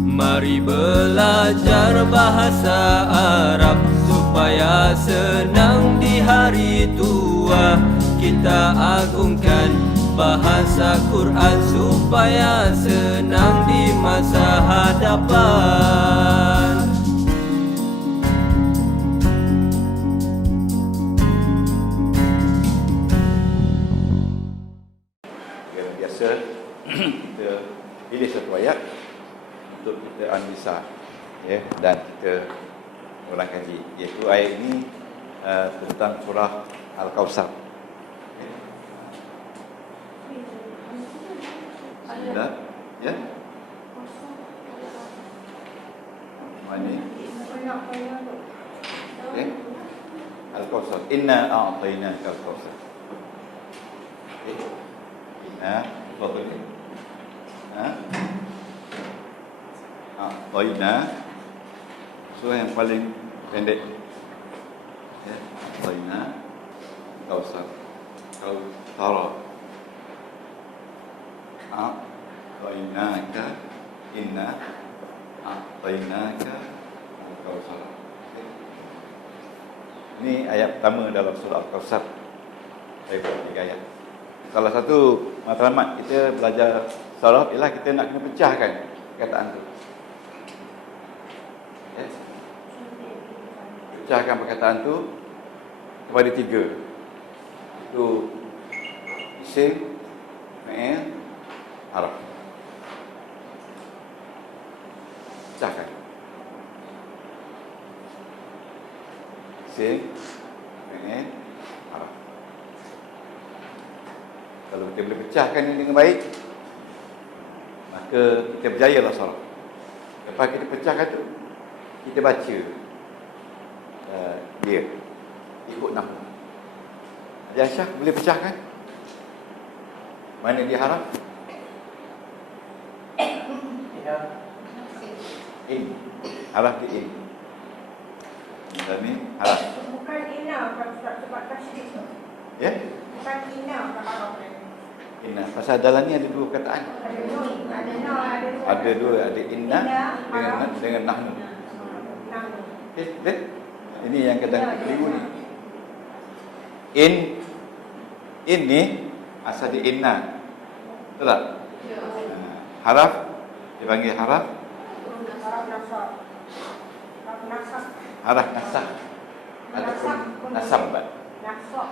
Mari belajar bahasa Arab supaya senang di hari tua. Kita agungkan bahasa Quran supaya senang di masa hadapan. Yang biasa kita pilih satu ayat untuk kita analisa, ya, dan kita ulang kaji, iaitu ayat ini tentang surah Al-Kawthar. Bismillah, ya. Mana? Okay. Al-Kawthar. Inna a'tainaka Al-Kawthar. Okay. Inna a'tainaka. A'tainaka. Surah yang paling pendek. Ya, A'tainaka Al-Kawthar. Kawthar. A'tainaka. Inna a'tainaka Al-Kawthar. Ini ayat pertama dalam surah Al-Kawthar. Saya buat 3 ayat. Salah satu matlamat kita belajar saraf ialah kita nak kena pecahkan perkataan tu. Ya? Pecahkan perkataan tu kepada 3. Itu isim, fi'il, harf. Pecahkan. Isim, fi'il, harf. Kalau kita boleh pecahkan ini dengan baik, maka kita berjayalah saraf. Lepas kita pecahkan tu, kita baca dia ikut nahwu. Dia Aisyah boleh pecahkan? Mana dia harap? In. Harap di in. Dan ni harap. Bukan ina sebab tasydid tu. Ya? Bukan ina harap. Inna. Pasal dalam ni ada 2 perkataan. Ada nun, ada na, ada dua. Ada 2, ada inna dengan nahnu. Nahnu. Okey, betul? Ini yang kata keliru ni. In ni asal dia inna. Betul tak? Haraf dipanggil haraf Harap nasab. Harap nasab. haraf nasah ataupun nasab. Nasab.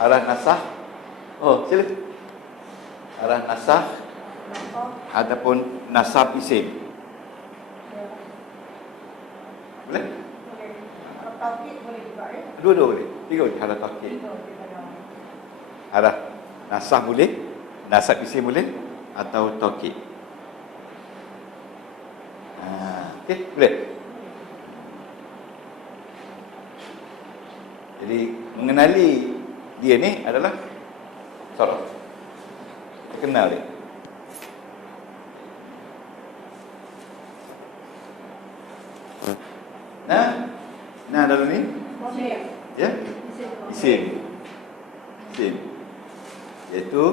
Haraf nasah. Oh, sila. Haraf nasah Nasab. ataupun nasab isim. Boleh? Boleh. Harap taukid boleh juga ya. Dua-dua boleh. 3 boleh. Haraf taukid. Haraf nasah boleh, nasab isim boleh, atau taukid. Okey, boleh. Jadi mengenali dia ni adalah saraf. Kenal dia. Nah dalam ni, Boleh. ya, isim. Iaitu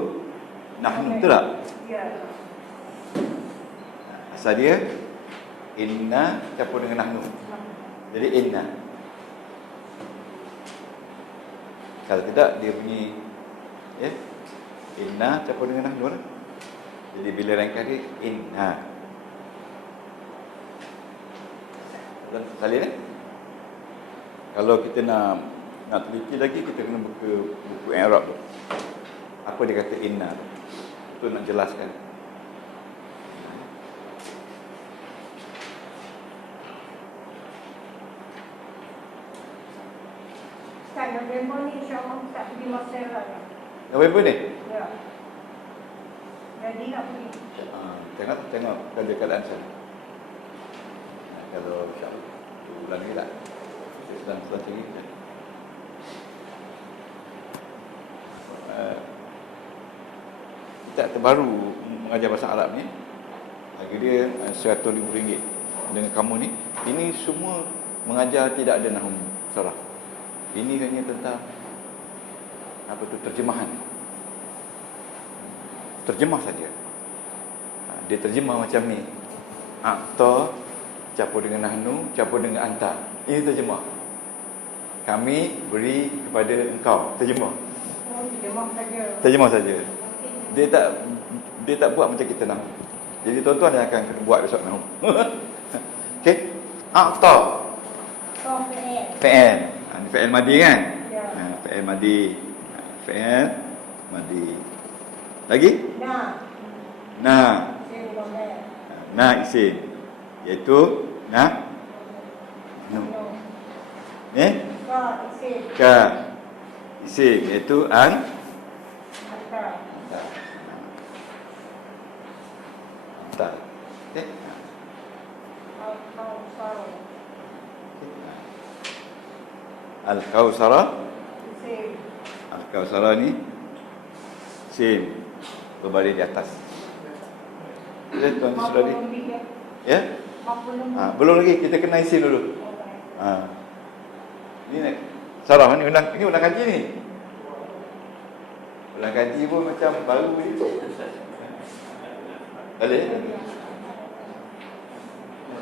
nahnu, betul tak? Ya. Asal dia inna campur dengan nahnu. Jadi inna. Kalau tidak dia bunyi, ya, inna campur dengan nahnu lah. Jadi bila rangkai dia inna. Salin, kalau kita nak teliti lagi, kita kena buka buku Arab tu. Apa dia kata inna tu? Itu nak jelaskan. Ustaz, November ni insyaAllah Ustaz pergi Masera ya. November ni? Ya. Jadi nak pergi. Tengok kerja keadaan saya. Kalau insyaAllah bulan ni lah, kita sedang cari. Kitab terbaru mengajar bahasa Arab ni, harga dia RM100,000 dengan kamu ni. Ini semua mengajar tidak ada nahwu saraf. Ini hanya tentang terjemahan. Terjemah saja. Dia terjemah macam ni. Anta campur dengan nahnu, campur dengan anta. Ini terjemah. Kami beri kepada engkau. Terjemah. Oh, terjemah saja. Terjemah saja. Dia tak buat macam kita nak. Jadi tuan-tuan yang akan buat besok nak. Okey. Anta. Oh, PN. Fi'il. Ini fi'il madi kan? Ya. Fi'il madi. Fi'il madi. Lagi? Nah. Na. Isim domain. Na isim. Iaitu na. Nu. Ka isim. Ka isim iaitu an. Anta. Tak. Okey. Al-Kausar. Al-Kausara. Isim. Al-Kausara ni isim berbaris di atas. Tuan sudah di? Ya? Belum lagi, kita kena isim dulu. Ini Sarah ni ulang kaji ni. Ulang kaji pun macam baru ni. Boleh?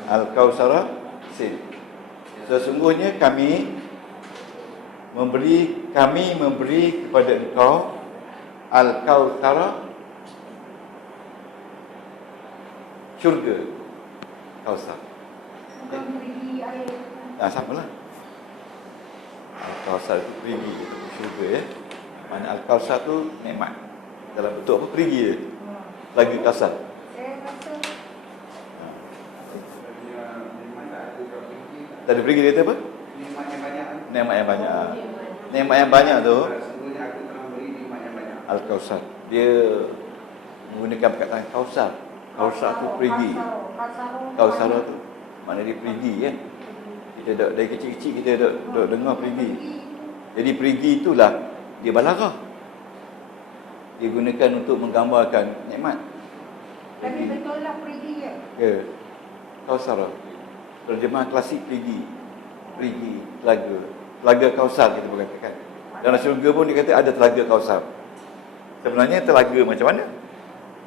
Al-Kausara isim. Sesungguhnya kami memberi kepada engkau Al-Kautsara, syurga Kausar. Bukan beri air. Samalah. Al-Kausar itu perigi, syurga ya. Mana Al-Kausar tu nikmat. Dalam bentuk apa? Perigi dia. Lagi Kausar. Saya rasa Tadi perigi dia kata apa? Nikmat yang banyak. Nikmat yang banyak tu Al-Kausar. Dia menggunakan perkataan Kausar. Kausar tu perigi. Kausar tu mana dia perigi kan. Kita dari kecil-kecil kita duk dengar perigi. Jadi perigi itulah dia balaghah. Dia gunakan untuk menggambarkan nikmat. Tapi betul lah pergi je. Ya. Kausar. Terjemahan klasik perigi. Perigi, telaga. Telaga Kausar kita berkatakan. Dalam syurga pun dia kata ada telaga Kausar. Sebenarnya telaga macam mana?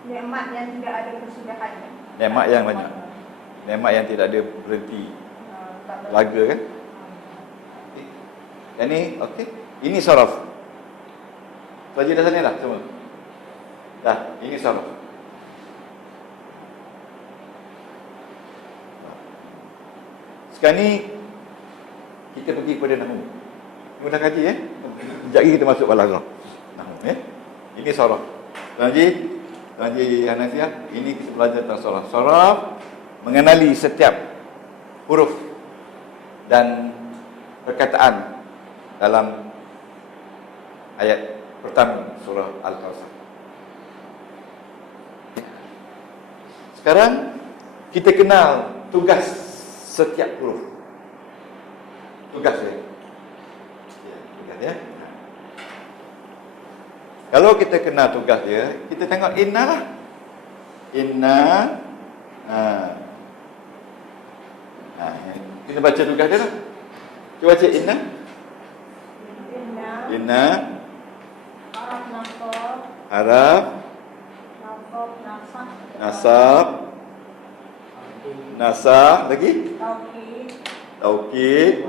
Nikmat yang tidak ada kesudahannya. Nikmat yang banyak. Nikmat yang tidak ada berhenti. Telaga kan? Yang ni, okey. Ini saraf. Pelajar dah sana dah semua? Dah, ini saraf. Sekarang ni kita pergi kepada nahwu. Ini dah kaji ya. Sekejap lagi kita masuk balaghah. Nahwu ya. Ini saraf. Tuan-tuan Hanafiah, ini kita belajar tentang saraf. Saraf mengenali setiap huruf dan perkataan dalam ayat pertama surah Al-Kausar. Sekarang kita kenal tugas setiap huruf. Tugas dia. Tugas dia. Kalau kita kenal tugas dia, kita tengok inna lah. Inna. Kita baca tugas dia lah. Kita baca inna. Inna. Araf nasab. Haraf. Nasab. Nasab. Nasab. Lagi? Taukid. Taukid.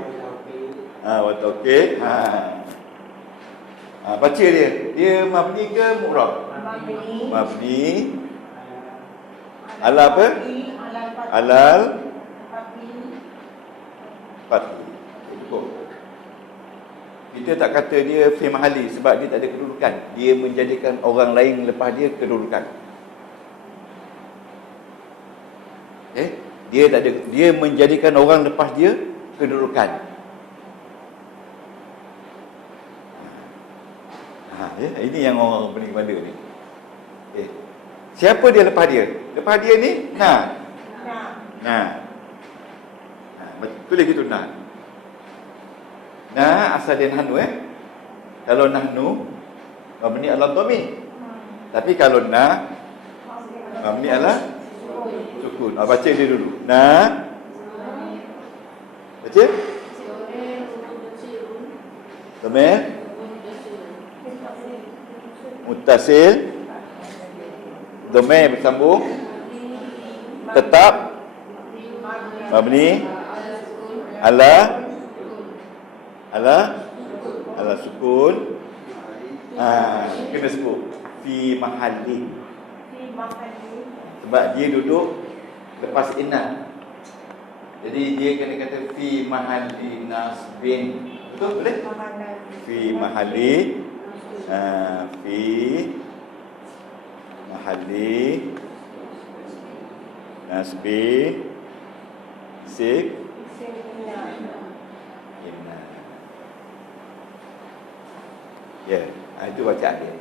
Wa taukid. Baca dia. Dia mabni ke mu'rab? Mabni. Mabni. Ala apa? Alal fathi. Cukup. Kita tak kata dia fi mahali sebab dia tak ada kedudukan. Dia menjadikan orang lain lepas dia kedudukan. Dia tak ada, dia menjadikan orang lepas dia kedudukan. Ini yang orang pening pada ni. Siapa dia lepas dia? Lepas dia ni nah. Tulis gitu nah. Nah asal dia nahnu Kalau nahnu mabni ala dhammi. Tapi kalau na mabni ala sukun. Baca dia dulu. Nah. Baca. Dhamir muttasil, dhamir bersambung, tetap Mabni ala sukun. Kena sebut fi mahalli. Fi mahalli. Sebab dia duduk lepas inna. Jadi dia kena kata fi mahalli nasbin. Betul? Boleh? Fi mahalli fi mahalli nasbi isim inna. Ya, itu bacaan dia.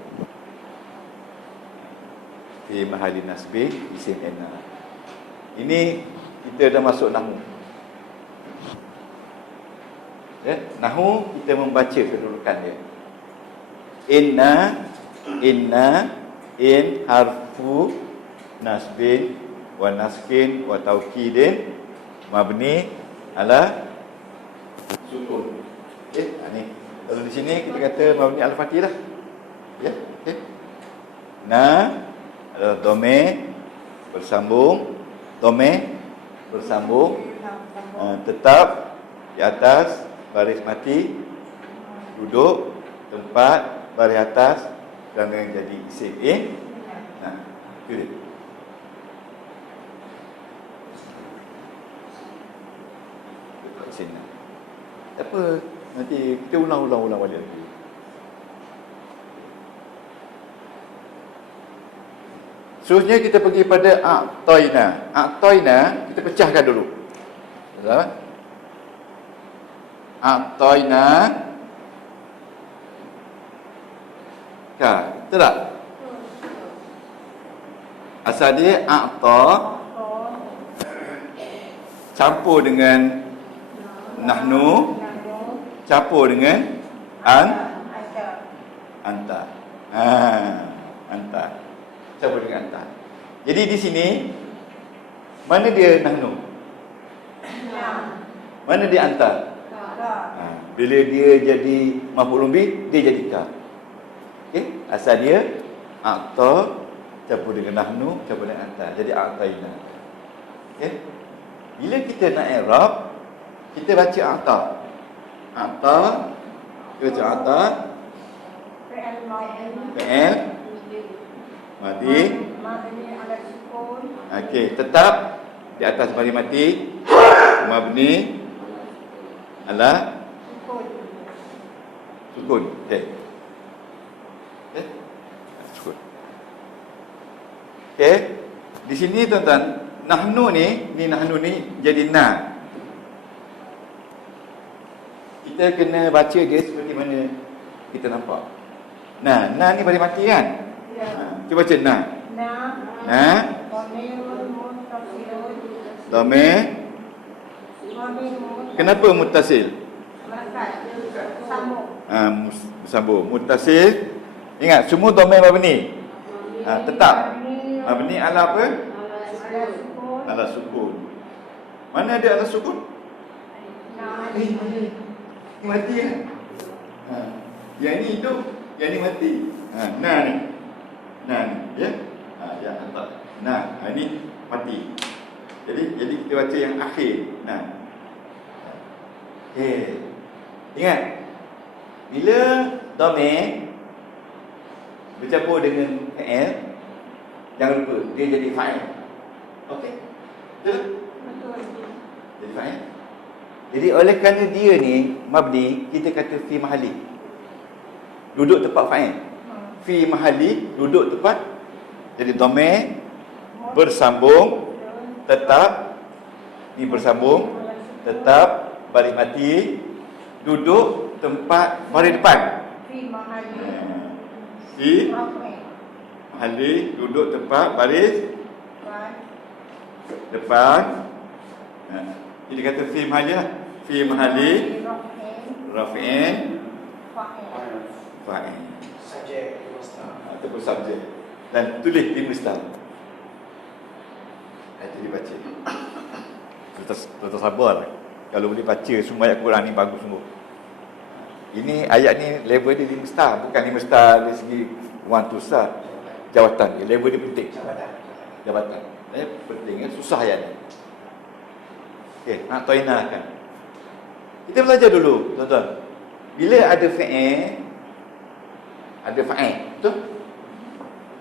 Fi mahalli nasbi isim inna. Ini kita dah masuk nahwu. Ya, nahwu kita membaca kedudukan dia. Inna in harfu nasbin wa naskin wa taukidin mabni ala sukun. Ni. Kalau di sini kita kata mabni al fathah lah. Ya, okey. Na adalah dhamir bersambung, tetap di atas baris mati, duduk tempat baris atas dan dengan jadi isim Nah, itu dia. Letak sini. Tak apa, nanti kita ulang balik lagi. Seterusnya kita pergi pada a'toina. A'toina kita pecahkan dulu. Betul? A'toina ka. Betul tak? Asal dia a'ta campur dengan nahnu, campur dengan anta. Anta. Campur dengan anta. Jadi di sini mana dia nahnu? Mana dia anta? Bila dia jadi maf'ul bih, dia jadi ka. Okey, asal dia a'ta campur dengan nahnu, campur dengan anta. Jadi a'taina. Okey. Bila kita nak i'rab, kita baca a'ta. A'ta, kita baca a'ta. Fi'il madi. Okey, tetap di atas baris mati. Mabni ala sukun. Okey. Sukun. Okey. Di sini tuan-tuan, nahnu ni jadi na. Kita kena baca dia seperti mana kita nampak. Na ni baris mati kan? Ya. Cuba baca na. Dhamir. Kenapa muttasil? Bersambung. Muttasil. Ingat, semua dhamir mabni. Tetap. Mabni ala apa? Ala sukun. Mana ada ala sukun? Ini mati kan? Yang ni hidup, yang ni mati. Nah ni. Ya. Ya, nampak. Ini mati. Jadi kita baca yang akhir. Ingat, bila dhamir bercampur dengan fi'il, jangan lupa dia jadi fa'il. Okey? Betul? Jadi fa'il. Jadi oleh kerana dia ni mabni, kita kata fi mahalli. Duduk tempat fa'il. Fi mahalli, duduk tempat. Jadi dhamir bersambung, tetap ni bersambung, tetap baris mati, duduk tempat baris depan. Fi mahalli, duduk tempat baris depan. Jadi kata fi mahalli lah. Fi mahalli rafi'in fa'il. Subjek ataupun subjek. Dan tulis di mustal. Jadi baca. Kita sabar. Kalau boleh baca semua ayat Quran ni bagus sungguh. Ini ayat ni level dia di mustal, bukan di mustal dari segi one to start jawatan dia. Level dia penting. Jabatan. Penting, susah ayat ni. Okey, a'tainakan. Kita belajar dulu, tuan-tuan. Bila ada fa'il, ada fa'il, betul?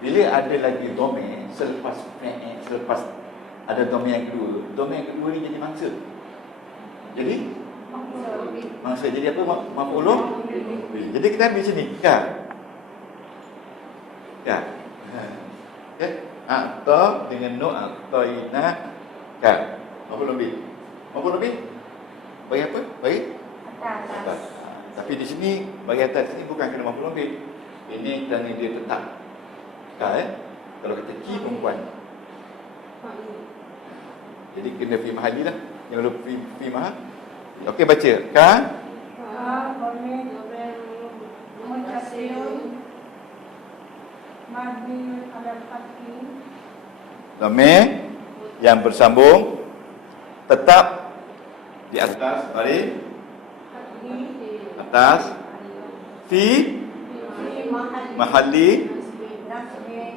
Bila ada lagi domain selepas fa'il, selepas ada domain yang kedua ni jadi mangsa. Jadi mangsa jadi apa? Maf'ulun. Jadi kita ambil sini, kan? Kan? Okey, a'ta dengan nu a'taina kan. Maf'ulun bih. Maf'ulun bih bagi apa? Bagi atas. Tapi di sini bagi atas ni bukan kena maf'ulun bih. Ini kerana dia tetap. Kan? Kalau kata ki perempuan. Jadi kena fi mahali lah. Yang belum fi mahal. Okey, baca. Kan? Domir yang bersambung tetap di atas balik atas fi mahali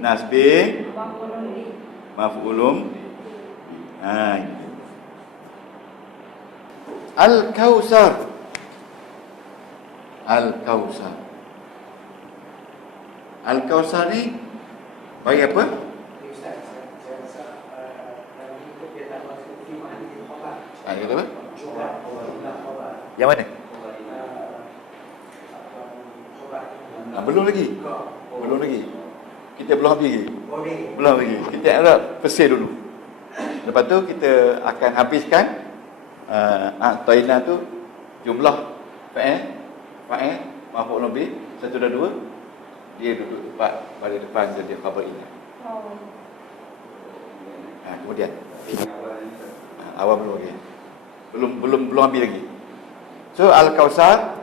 nasbi maf'ulun. Al-Kausar. Al-Kausar. Al-Kausar ni bagi apa? Kata apa? Yang mana? Belum lagi. Belum lagi. Kita belum habis lagi. Belum lagi. Kita harap pesir dulu. Lepas tu kita akan habiskan a'taina tu jumlah fa'il maf'ul bih 1 dan 2. Dia duduk tepat pada depan dia khabar ini. Kemudian awal belum lagi. Belum habis lagi. So Al-Kausar,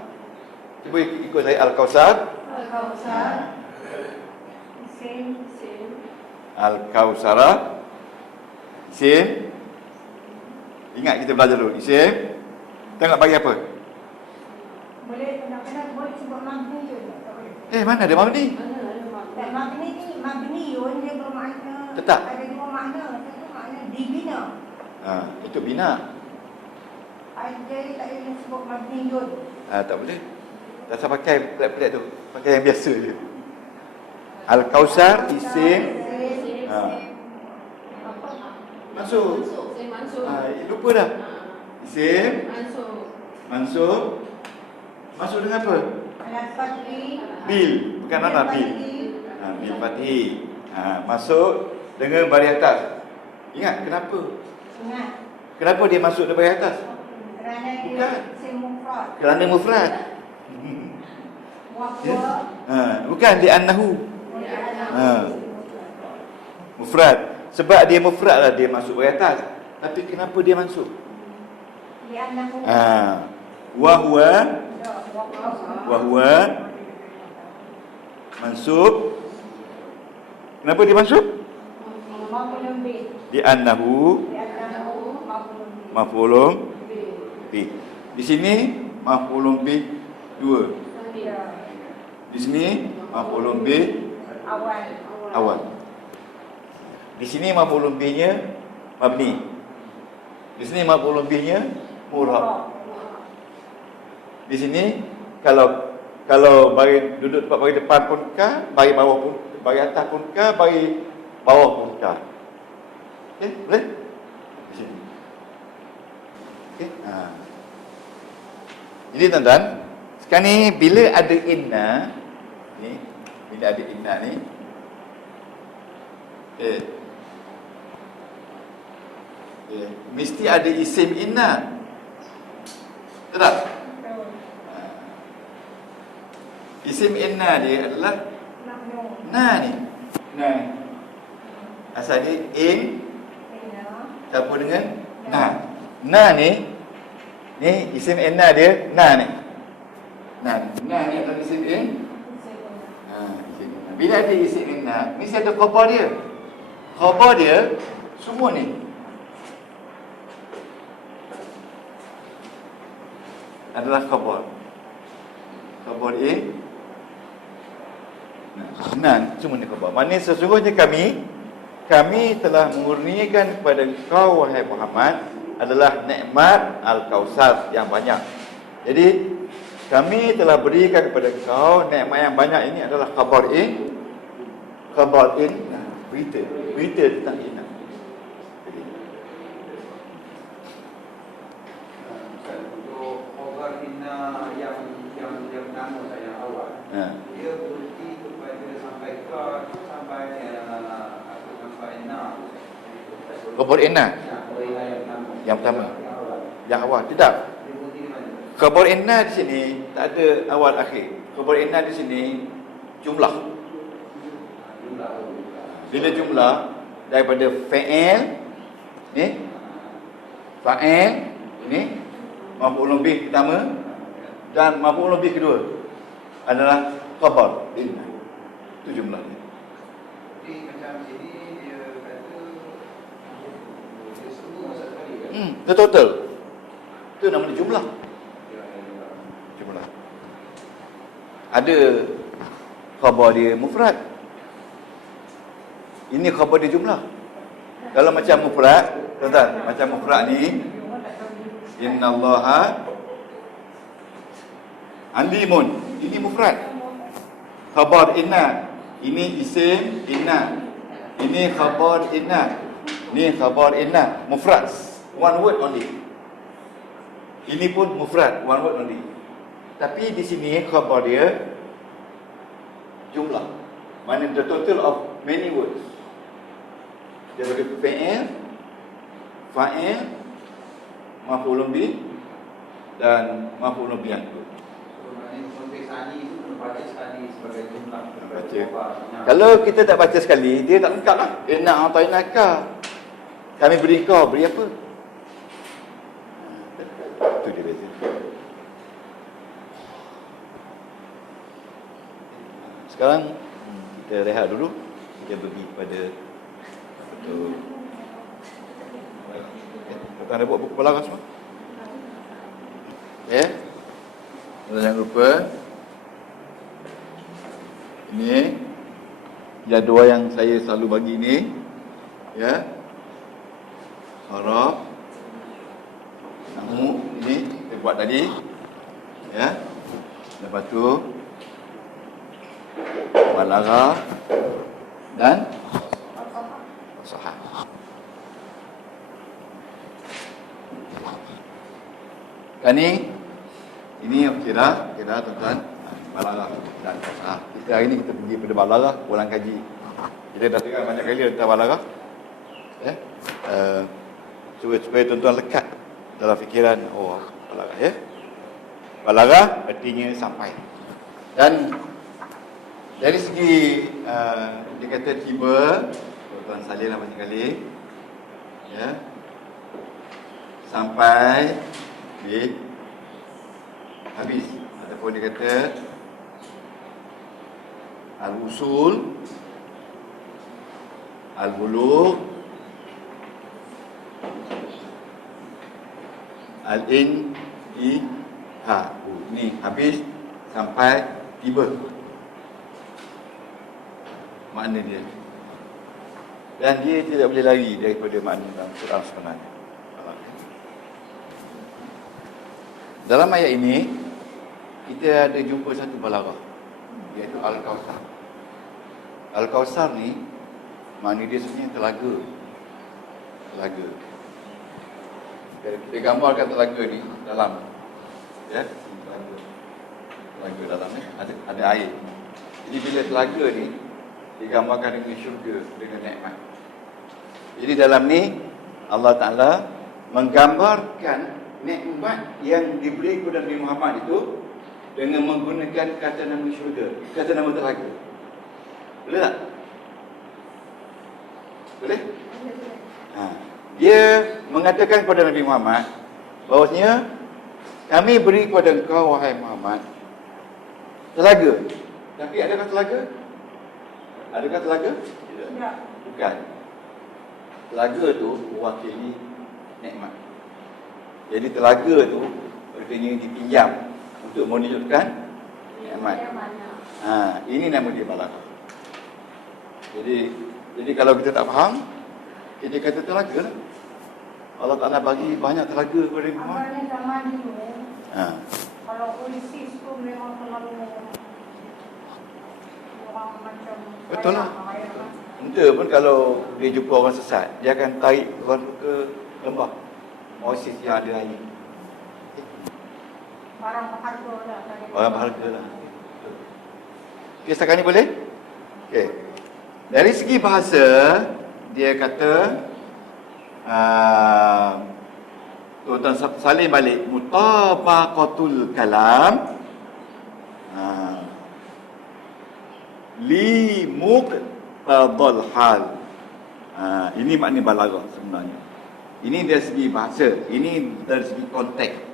cuba ikut saya. Al-Kausar. Al-Kausara. Isim. Ingat kita belajar dulu. Isim. Tengok bagi apa? Boleh boleh sebut mabni yun. Mana ada mabni? Mabni yun dia bermakna tetap. Ada dua makna. Satu makna dibina. Itu bina. Jadi tak boleh sebut mabni yun. Tak boleh. Tak usah pakai pelik-pelik tu. Pakai yang biasa je. Al-Kausar isim. Mansub. Lupa dah. Isim. Mansub. Masuk dengan apa? Bil. Bukan mana bil. Bil fathi. Masuk dengan baris atas. Ingat kenapa? Kenapa dia masuk dari baris atas? Kerana dia isim mufrad. Kerana mufrad. Bukan di annahu. Mufrad. Sebab dia mufrad lah dia masuk baris atas. Tapi kenapa dia masuk? Di annahu. Wa huwa mansub. Kenapa dia masuk? Di annahu maf'ulun bih. Di sini maf'ulun bih 2. Di sini maf'ulun bih awal. Di sini maf'ulun bihnya mabni. Di sini maf'ulun bihnya murhab. Di sini kalau bagi duduk tempat bagi depan pun kah, bagi bawah pun, bagi atas pun kah, bagi bawah pun kah. Okey, boleh? Di sini. Okey. Jadi tuan-tuan, sekarang ni bila ada inna ni, bila ada inna ni, mesti ada isim inna. Betul tak? Isim inna dia adalah na ni. Asal dia in campur dengan na. Na ni isim inna dia na ni. Na ni adalah isim in. Bila ada isim inna, mesti ada khabar dia. Khabar dia semua ni. Adalah khabar. Khabar in. Cuma ni khabar. Maknanya sesungguhnya kami telah mengurniakan kepada engkau wahai Muhammad adalah nikmat Al-Kausar yang banyak. Jadi kami telah berikan kepada kau nikmat yang banyak. Ini adalah khabar in, berita tentang inna. Jadi untuk khabar inna yang pertama yang awal, dia berhenti kepada sampai sampai enam. khabar inna yang pertama, yang awal tidak. Khabar inna di sini tak ada awal akhir. Khabar inna di sini jumlah. Bila jumlah daripada fa'il ni, fa'il ni maf'ul bih pertama dan maf'ul bih kedua adalah khabar inna. Itu jumlahnya. Jadi macam sini dia kata dia semua satu kali kan? Itu total. Itu namanya jumlah. Jumlah. Ada khabar dia mufrad. Ini khabar dia jumlah. Kalau macam mufrad, tuan-tuan, macam mufrad ni, innallaha alimun. Ini mufrad. Khabar inna. Ini isim inna. Ini khabar inna. Ini khabar inna. Mufrad. One word only. Ini pun mufrad. One word only. Tapi di sini khabar dia jumlah. Mana the total of many words. Dia bagi fi'il, fa'il, maf'ulun bih dan maf'ulun bih yang kedua. So maknanya konteks tadi itu kena baca sekali sebagai jumlah. Baca. Kalau kita tak baca sekali, dia tak lengkap lah. Inna a'tainaka. Kami beri kau, beri apa? Itu dia beza. Sekarang kita rehat dulu. Kita pergi kepada kita ada buat buku balaghah semua. Ya. Jangan lupa. Ini jadual yang saya selalu bagi ni. Ya. Harap namu ini kita buat tadi. Ya. Lepas tu balaghah dan sahah. Kan ini okey dah tuan-tuan. Balaghah dan sahah. Kita hari ni kita pergi pada balaghah, ulang kaji. Kita dah dengar banyak kali tentang balaghah. Ya. Supaya tuan-tuan lekat dalam fikiran balaghah ya. Balaghah artinya sampai. Dan dari segi dia kata tiba, tuan salihlah banyak kali ya, sampai di habis, ataupun dia kata al-usul, al-bulugh, al-intihau. Ni habis sampai tiba makna dia. Dan dia tidak boleh lari daripada makna dalam Quran sebenarnya. Dalam ayat ini kita ada jumpa satu balaghah, iaitu Al-Kausar. Al-Kausar ni makna dia sebenarnya telaga. Telaga. Kita gambarkan telaga ni dalam, ya, telaga dalam ni ada air. Jadi bila telaga ni digambarkan dengan syurga, dengan nikmat. Jadi dalam ni Allah Ta'ala menggambarkan nikmat yang diberi kepada Nabi Muhammad itu dengan menggunakan kata nama syurga, kata nama telaga. Boleh tak? Boleh? Dia mengatakan kepada Nabi Muhammad bahawasanya kami beri kepada engkau wahai Muhammad telaga. Tapi adakah telaga? Adakah telaga? Tidak. Bukan. Telaga tu mewakili nikmat. Jadi telaga tu artinya dipinjam untuk menunjukkan nikmat. Ini nama dia balaghah. Jadi kalau kita tak faham, kita kata telaga lah. Allah Ta'ala bagi banyak telaga kepada Muhammad. Agaknya zaman dulu, Ha. kalau ISIS tu memang terlalu orang macam Betul lah. kaya lah. Entah pun kalau dia jumpa orang sesat, dia akan tarik orang ke lembah oasis yang ada air. Barang berharga lah. Orang berharga lah. Okey, setakat ni boleh? Okey. Dari segi bahasa, dia kata Tuan salin balik mutabaqatul kalam li muqtadal hal. Ini makna balaghah sebenarnya. Ini dari segi bahasa, ini dari segi konteks.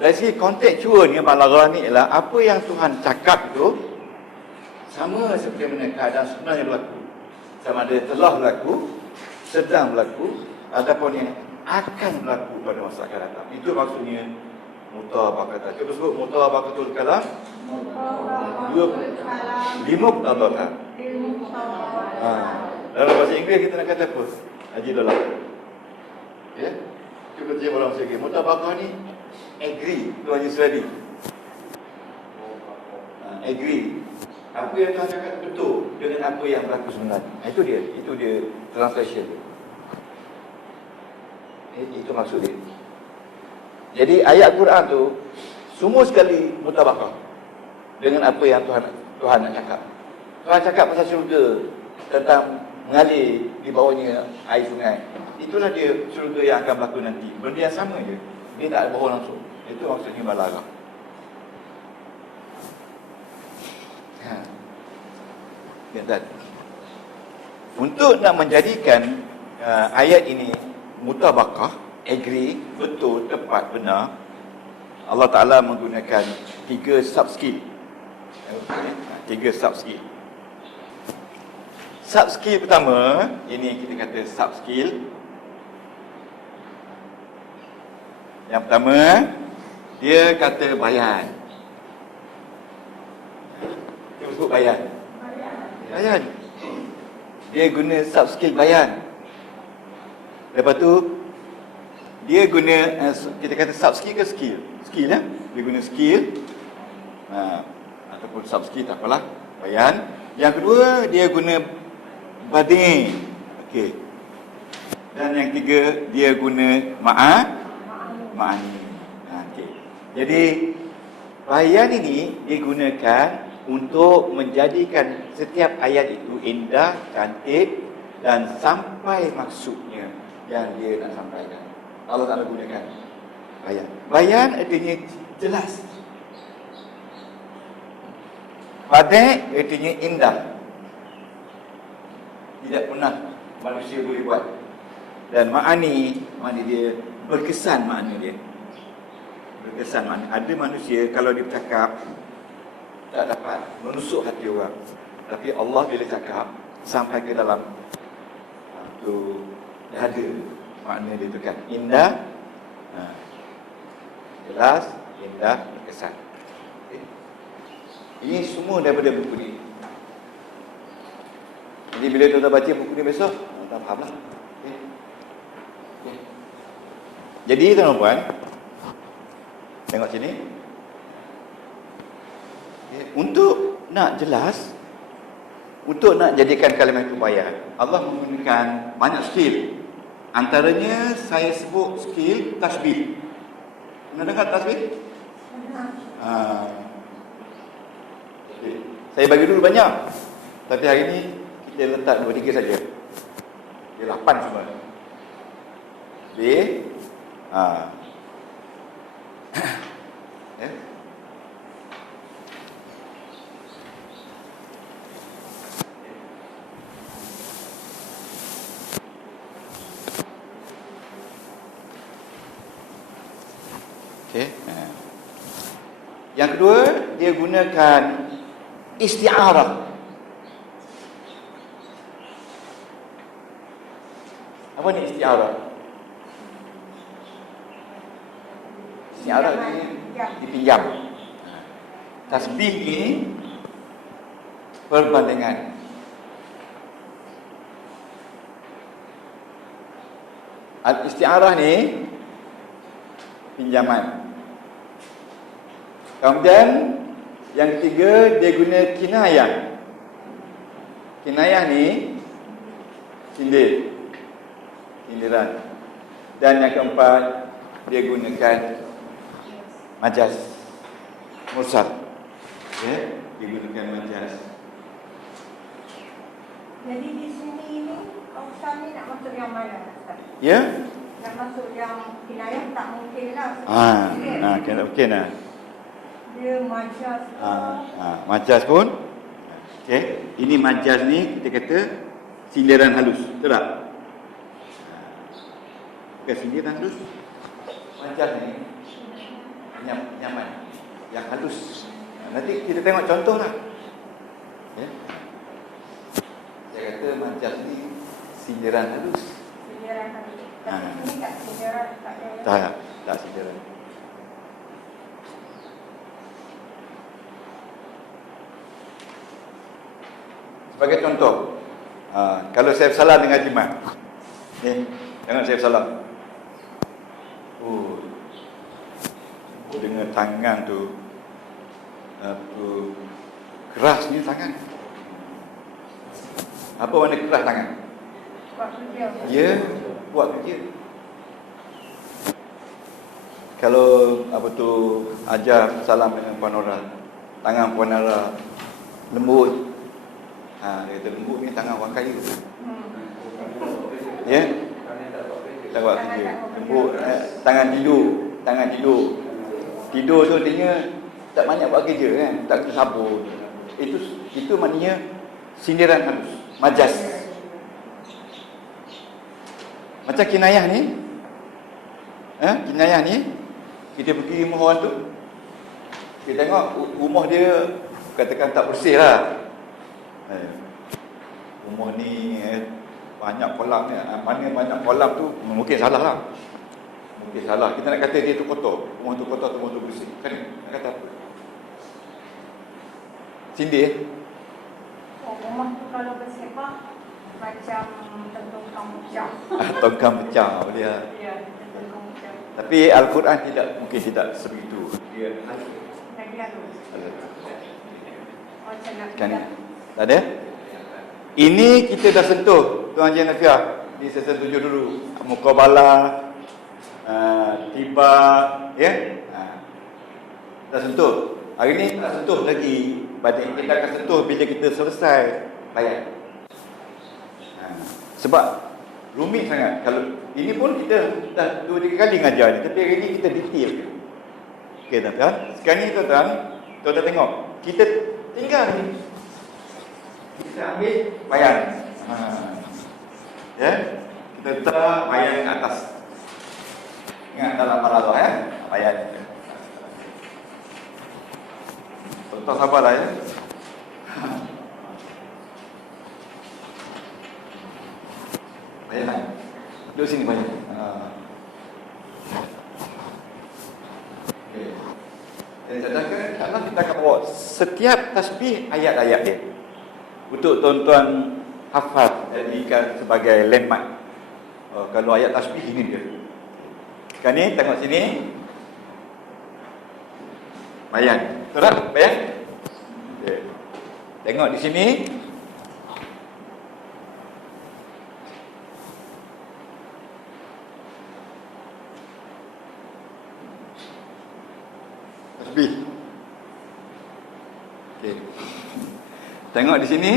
Dari segi kontekstual ni balaghah ni ialah apa yang Tuhan cakap itu sama seperti mana keadaan sebenarnya berlaku. Sama ada telah berlaku, sedang berlaku, ataupun yang akan berlaku pada masa akan datang. Itu maksudnya mutabaqatul. Kita sebut mutabaqatul kalam. Lima mutabaqat. Dalam bahasa Inggeris kita nak kata apa? Haji Lola. Ya? Cuba cakap dalam bahasa Inggeris. Mutabaqah ni agree, Tuan Haji Suradi. Agree. Apa yang Tuhan cakap betul dengan apa yang berlaku sebenarnya. Itu dia translation. Itu maksud dia. Jadi ayat Quran tu semua sekali mutabaqah dengan apa yang Tuhan nak cakap. Tuhan cakap pasal syurga, tentang mengalir di bawahnya air sungai. Itulah dia syurga yang akan berlaku nanti. Benda yang sama je. Dia tak ada bohong langsung. Itu maksudnya balaghah. Untuk nak menjadikan ayat ini mutabaqah, agree, betul, tepat, benar, Allah Ta'ala menggunakan 3 sub-skill. 3 sub-skill. Sub-skill pertama, ini kita kata sub-skill. Yang pertama, dia kata bayan. Dia sebut bayan. Bayan. Dia guna sub-skill bayan. Lepas tu dia guna kita kata sub-skill ke skill? Skill ya. Dia guna skill. Ataupun sub-skill tak apalah. Bayan. Yang kedua dia guna badin. Okey. Dan yang ketiga dia guna ma'ani. Okey. Jadi bayan ini digunakan untuk menjadikan setiap ayat itu indah, cantik dan sampai maksudnya yang dia nak sampaikan. Allah Ta'ala gunakan bayan. Bayan artinya jelas. Badai artinya indah. Tidak pernah manusia boleh buat. Dan ma'ani, makna dia berkesan, makna dia. Berkesan makna. Ada manusia kalau dia bercakap tak dapat menusuk hati orang. Tapi Allah bila cakap sampai ke dalam tu dada, makna dia tu kan indah, jelas, indah, berkesan. Okay. Ini semua daripada buku ni. Jadi bila tuan-tuan baca buku ni besok, tuan faham lah. Okay. Okay. Jadi tuan-tuan, tengok sini. Untuk nak jelas, untuk nak jadikan kalimat itu bayan, Allah menggunakan banyak skill. Antaranya saya sebut skill tasbih. Pernah dengar tasbih? Okay. Saya bagi dulu banyak, tapi hari ini kita letak 2-3 saja. Dia 8 semua. Okey. Ya. Okay. Yang kedua, dia gunakan isti'arah. Apa ni isti'arah? Isti'arah ni dipinjam. Tasbih ini perbandingan. Isti'arah ni pinjaman. Kemudian yang ketiga, dia guna kinayah. Kinayah ni sindiran. Dan yang keempat, dia gunakan majaz mursal. Okay? Dia gunakan majaz. Jadi di sini ini, Ustaz ni nak masuk yang mana, Ustaz? Ya? Nak masuk yang kinayah tak mungkin lah. Kena mungkin lah. Dia majaz ke? Majaz pun. Okey, ini majaz ni kita kata sindiran halus, betul tak? Bukan sindiran halus. Majaz ni nyaman, yang halus. Nanti kita tengok contoh lah. Okay. Saya kata majaz ni sindiran halus. Sindiran halus. Tapi ini tak sindiran, Tak sindiran. Sebagai contoh, kalau saya salah dengan jimat, jangan saya salah. Dengan tangan tu, kerasnya tangan. Apa makna keras tangan? buat kerja. Ya, buat kerja. Kalau ajar salam dengan Puan Nora, tangan Puan Nora lembut. Dia kata lembut ni tangan orang kayu. Ya? Tak buat kerja. Lembut, tangan tidur. Tidur tu artinya tak banyak buat kerja kan, tak kena sabun. Itu maknanya sindiran halus, majaz. Macam kinayah ni. Kinayah ni kita pergi rumah orang tu, kita tengok rumah dia katakan tak bersih lah. Rumah ni banyak kolam ni, mana banyak kolam tu mungkin salah lah. Mungkin salah. Kita nak kata dia tu kotor, rumah tu kotor, rumah tu bersih. Kan nak kata apa? Sindir. Rumah tu kalau bersepah macam tongkang pecah. Tongkang pecah dia. Ya, tongkang pecah. Tapi Al-Quran mungkin tidak sebegitu. Dia Lagi halus. Macam nak kan? tidak. Tak ada? Ini kita dah sentuh Tuan Haji Nafiah di sesi 7 dulu. Muqabalah, tiba, ya? Dah sentuh. Hari ni tak sentuh lagi. Kita akan sentuh bila kita selesai bayar. Sebab rumit sangat. Kalau ini pun kita dah 2-3 kali ngajar ni, tapi hari ni kita detail. Okey tuan-tuan. Sekarang ni tuan-tuan tengok. Kita tinggal ni. Kita ambil bayar. Ya. Kita letak bayar yang atas. Ingat dalam paragraf ya. Bayar. Tuan sabarlah ya. Bayar. Duduk sini bayar. Okey. Dan cadangkan kalau kita akan bawa setiap tasbih ayat-ayat dia. Untuk tuan-tuan hafal, jadikan sebagai landmark. Kalau ayat tasbih ini dia. Sekarang ni tengok sini. Bayan. Betul tak? Bayan? Okay. Tengok di sini. Tasbih. Okey. Tengok di sini.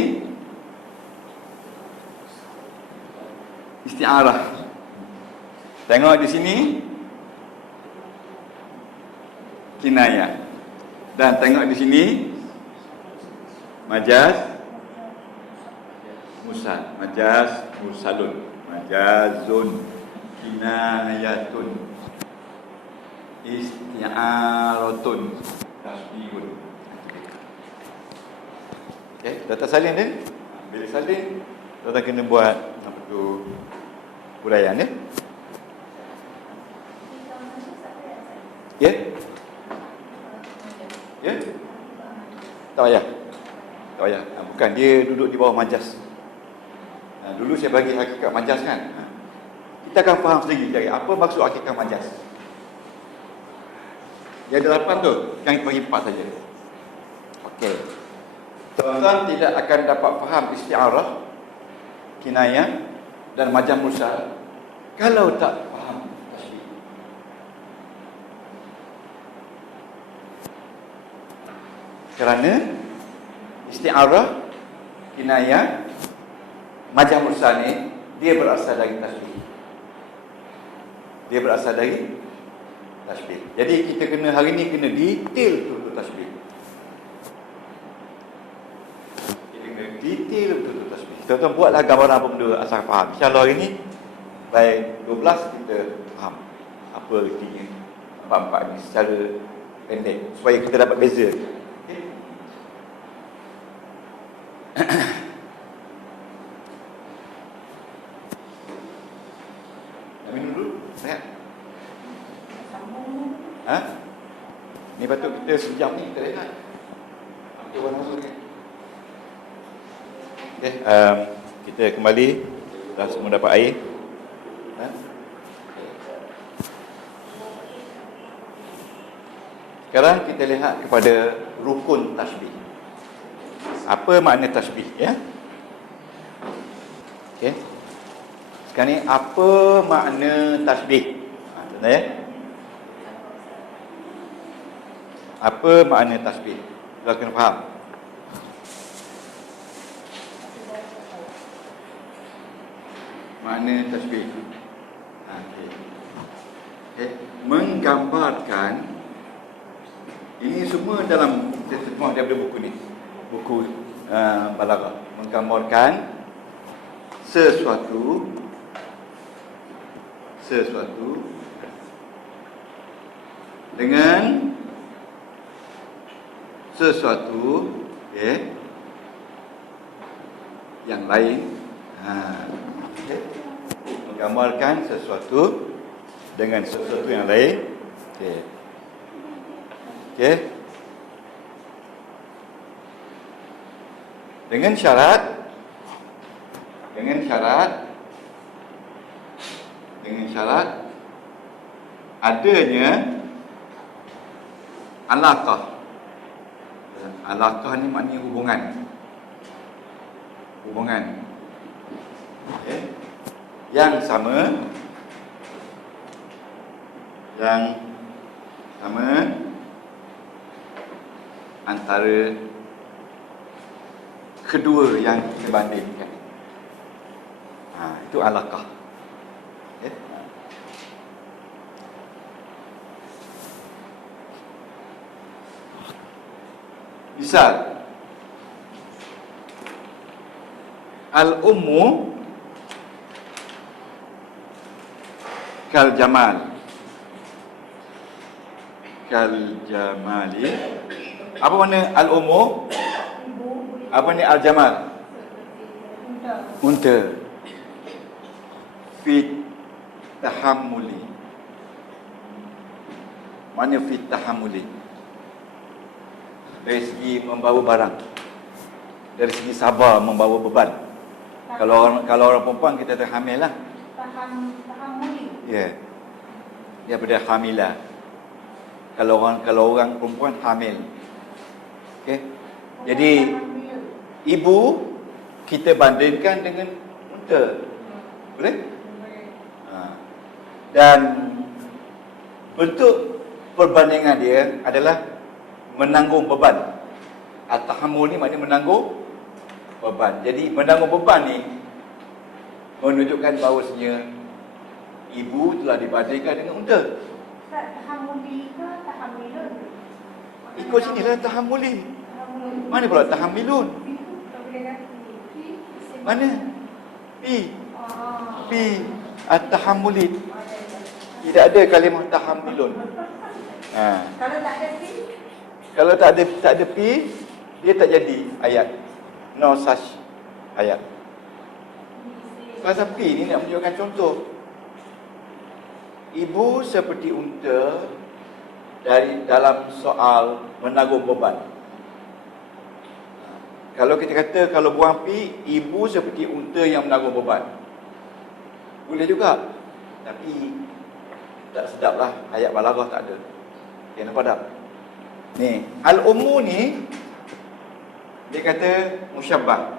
Isti'arah. Tengok di sini. Kinayah. Dan tengok di sini majaz mursal, majaz mursalun, majazun, kinayatun, isti'aratun, tasbihun. Okey, data salin dia. Bila salin, kita kena buat apa tu? Huraian ya. Ya? Ya? Tak payah. Tak payah. Bukan, dia duduk di bawah majaz. Dulu saya bagi hakikat majaz kan. kita akan faham sendiri dari apa maksud hakikah majaz. Dia ada 8 tu, yang kita bagi 4 saja. Okey. Tuan-tuan tidak akan dapat faham isti'arah, kinayah dan majaz mursal kalau tak faham tasbih. Kerana isti'arah, kinayah, majaz mursal ni dia berasal dari tasbih. Dia berasal dari tasbih. Jadi kita kena hari ni kena detail betul-betul tasbih. Kita kena detail betul-betul tasbih. Tuan-tuan buatlah gambaran apa benda asal faham. InsyaAllah hari ni baik 12 kita faham apa artinya empat-empat ni secara pendek supaya kita dapat beza. Okay. Nak minum dulu? Rehat. Ha? Ni patut kita sejam ni kita rehat. Kita buat masuk ni. Okay, kita kembali. Dah semua dapat air. Ha? Sekarang kita lihat kepada rukun tasbih. Apa makna tasbih, ya? Okey. Sekarang ni apa makna tasbih? Tanda ya. Apa makna tasbih? Kita kena faham. Makna tasbih. Okey. Okey, menggambarkan ini semua dalam terjemah daripada buku ni. Buku Balaghah menggambarkan sesuatu dengan sesuatu yang lain. Okay. Menggambarkan sesuatu dengan sesuatu yang lain. Okey. Okey. Dengan syarat adanya alaqah. Alaqah ni maknanya hubungan. Okay. Yang sama antara kedua yang kita bandingkan. Itu alaqah. Okay. Misal al-ummu kal jamali. Apa makna al-ummu? Apa ni al-jamal? Unta. Fit tahammuli. Mana fit tahammuli? Dari segi membawa barang. Dari segi sabar membawa beban. Kalau orang perempuan kita terhamil lah. Tahammuli. Ya. Daripada hamilah. Kalau orang perempuan hamil. Okey. Jadi ibu kita bandingkan dengan unta. Boleh? Dan bentuk perbandingan dia adalah menanggung beban. At-tahammul ni maknanya menanggung beban. Jadi menanggung beban ni menunjukkan bahawasanya ibu telah dibandingkan dengan unta. Tahammuli ke tahammilun? Ikut sinilah tahammuli. Mana pula tahammilun? Mana? Pi. At-tahammuli. Tidak ada kalimah tahammilun. Kalau tak ada pi? Kalau tak ada pi, dia tak jadi ayat. No such ayat. Pasal pi ni nak menunjukkan contoh. Ibu seperti unta dalam soal menanggung beban. Kalau kita kata kalau buang pi, ibu seperti unta yang menanggung beban. Boleh juga. Tapi tak sedap lah, ayat balaghah tak ada. Okay, nampak tak? Ni, al-ummu ni dia kata musyabbah.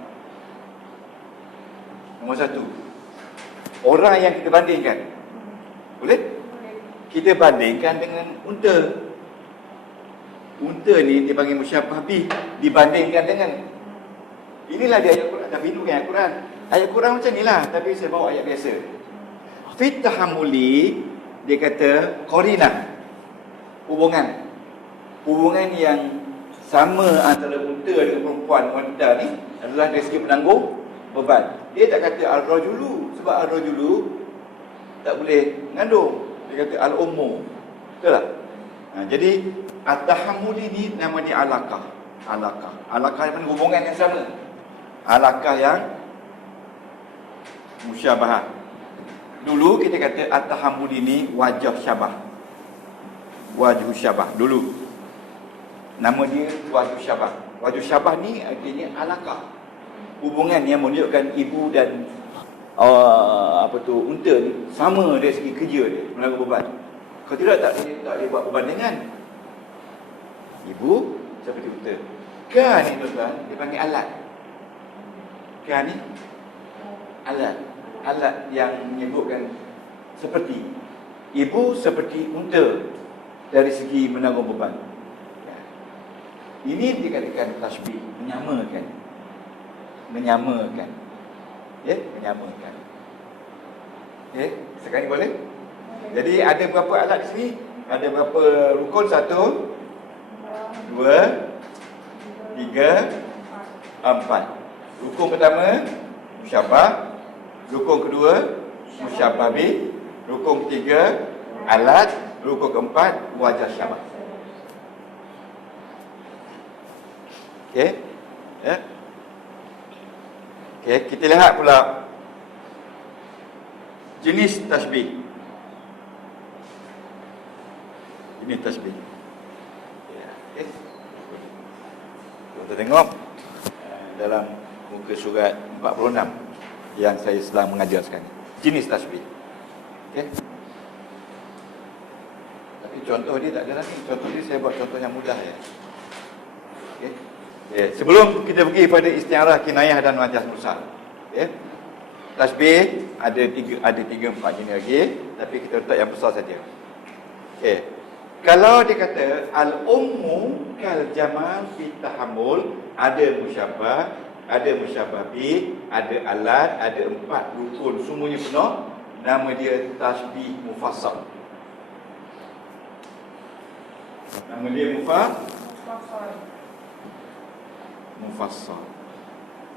Nombor satu, orang yang kita bandingkan. Boleh? Kita bandingkan dengan unta. Unta ni dipanggil musyabbah bih, dibandingkan dengan. Inilah dia ayat Quran. Tapi itu kan ayat Quran. Ayat Quran macam ni lah, tapi saya bawa ayat biasa. Fit tahammuli, dia kata qarinah, hubungan yang sama antara unta dengan perempuan wanita ni adalah dari segi penanggung beban. Dia tak kata al-rajulu, sebab al-rajulu tak boleh mengandung. Dia kata al-ummu. Betul tak? Jadi at-tahammuli ni nama dia alaqah. Alaqah yang hubungan yang sama. Alaqah yang musyabahah. Dulu kita kata at-tahammuli ni wajah syabah. Wajhu syabah dulu. Nama dia wajhu syabah. Wajhu syabah ni artinya alaqah. Hubungan yang menunjukkan ibu dan unta ni sama dari segi kerja dia, menanggung beban. Kalau tidak tak boleh buat perbandingan. Ibu seperti unta. Ka ni tuan-tuan dipanggil alat. Ka ni alat yang menyebutkan seperti. Ibu seperti unta dari segi menanggung beban. Ini dikatakan tasbih, menyamakan. Ya, menyamakan. Ya, sekarang ni boleh? Jadi ada berapa alat di sini? Ada berapa rukun? 1, 2, 3, 4. Rukun pertama musyabbah, rukun kedua musyabbah bih, rukun ketiga alat, rukun keempat wajah syabah. Okey. Ya. Okey, kita lihat pula jenis tasbih. Jenis tasbih. Ya, okey. Kita tengok dalam muka surat 46 yang saya sedang mengajar sekarang. Jenis tasbih. Okey. Tapi contoh dia tak ada lagi. Contoh dia saya buat contoh yang mudah ya. Okey. Sebelum kita pergi pada istiarah, kinayah dan majaz mursal. Tasbih ada 3-4 jenis lagi, tapi kita letak yang besar saja. Kalau dia kata al-ummu kal jamal fi tahammul, ada musyabbah, ada musyabbah bih, ada alat, ada 4 rukun, semuanya penuh, nama dia tasbih mufassal. Nama dia mufassal.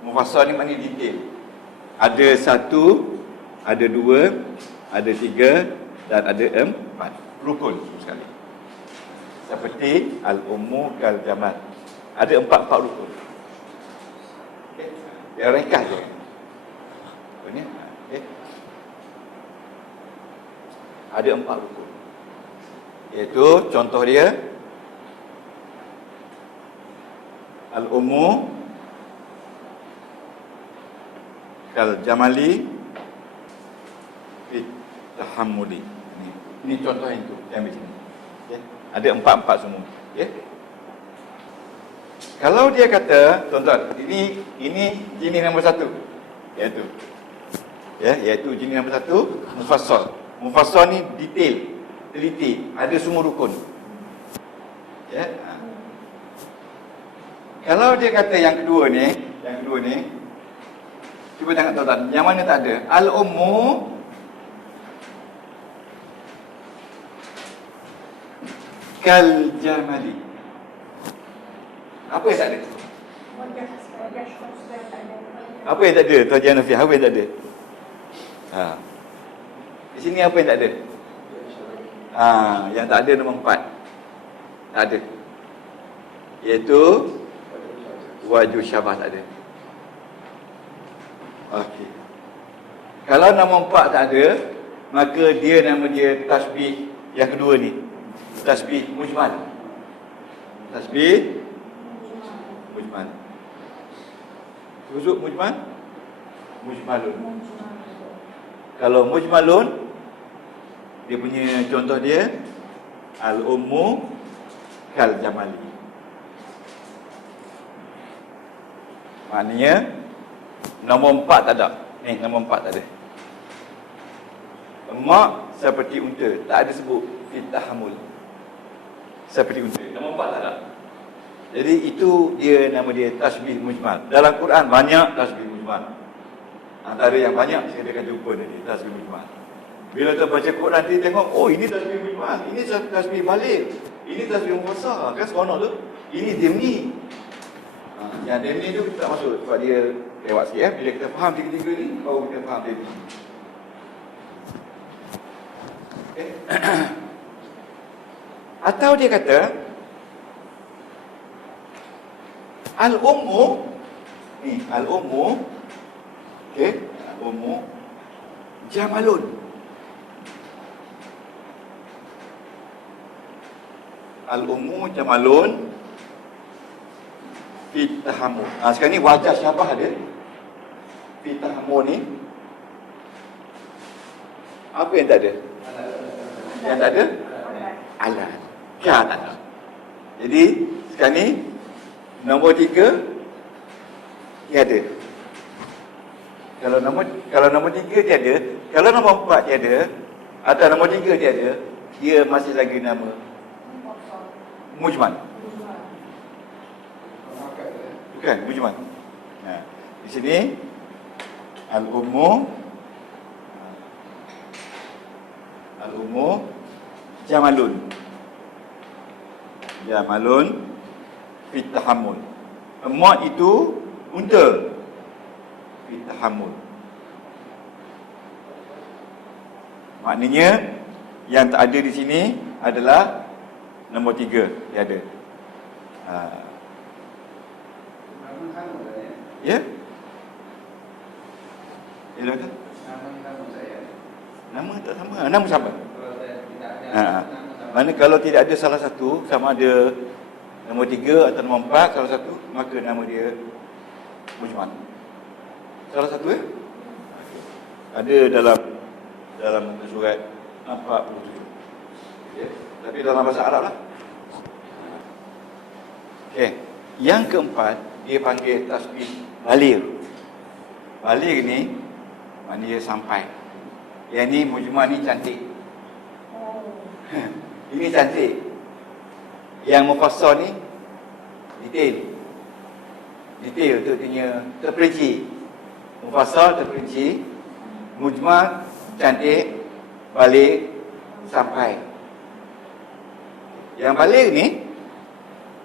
Mufassal ni maknanya detail. Ada 1, ada 2, ada 3 dan ada 4 rukun sekali. Seperti al-ummu kal jamal. Ada 4 rukun. Okey. Dia ringkas je. Ini. Okey. Ada 4 rukun. Iaitu contoh dia al-ummu kal jamali fi tahammuli. Ini contoh yang itu yang ambil sini. Okay. Ada 4 semua. Okay. Kalau dia kata, tuan-tuan, ini jenis nombor 1, iaitu jenis nombor 1 mufassal. Mufassal ni detail, teliti, ada semua rukun. Ya. Kalau dia kata yang kedua ni, cuba tengok tuan-tuan, yang mana tak ada? Al-ummu kal jamali. Apa yang tak ada? Apa yang tak ada? Tuan Haji Hanafiah, apa yang tak ada? Di sini apa yang tak ada? Yang tak ada nombor 4. Tak ada. Iaitu wajhu syabah tak ada. Okey. Kalau nombor 4 tak ada, maka dia nama dia tasbih yang kedua ni. Tasbih mujmal. Tasbih mujmal. Huruf mujmal? Mujmalun. Kalau mujmalun, Dia punya contoh dia al-ummu kal jamali. Maknanya nombor 4 tak ada. Ni nombor 4 tak ada. Emak seperti unta, tak ada sebut fitahamul. Seperti unta. Nombor 4 tak ada. Jadi itu dia, nama dia tasbih mujmal. Dalam Quran banyak tasbih mujmal. Antara yang banyak saya akan jumpa tadi tasbih mujmal. Bila kita baca Quran dia tengok, oh ini tasbih mujmal, ini tasbih balik, ini tasbih mufassal, kan seronok tu. Ini dimni. Yang dimni tu kita tak masuk sebab dia lewat sikit. Bila kita faham tiga-tiga ni, baru kita faham dimni. Okay. Atau dia kata al-ummu ni, al-ummu, okey, al-ummu jamalun. Al-ummu jamalun fi tahammul. Sekarang ni wajah syabah dia fi tahammul ni. Apa yang tak ada? Yang tak ada? Alat. Ya, tak ada. Jadi sekarang ni nombor 3 tiada. Kalau nombor 3 tiada, kalau nombor 4 tiada atau nombor 3 tiada, dia masih lagi nama mujmal. Bukan mujmal. Di sini al-ummu jamalun. Jamalun fit tahammul. Emak itu unta fit tahammul. Maknanya yang tak ada di sini adalah nombor 3 dia ada. Ya? Ya dah kan? Nama saya. Nama tak sama. Nama sama. Kalau saya tidak ada nama sama. Mana kalau tidak ada salah satu, sama ada nombor 3 atau nombor 4, salah satu, maka nama dia mujmal. Salah satu ada dalam surat 47. Ya, tapi dalam bahasa Arab lah. Okey. Yang keempat, dia panggil tasbih baligh. Baligh ni maknanya sampai. Yang ni mujmal ni cantik. Ini cantik. Yang mufassal ni detail. Detail tu artinya terperinci. Mufassal terperinci, mujmal cantik, baligh sampai. Yang baligh ni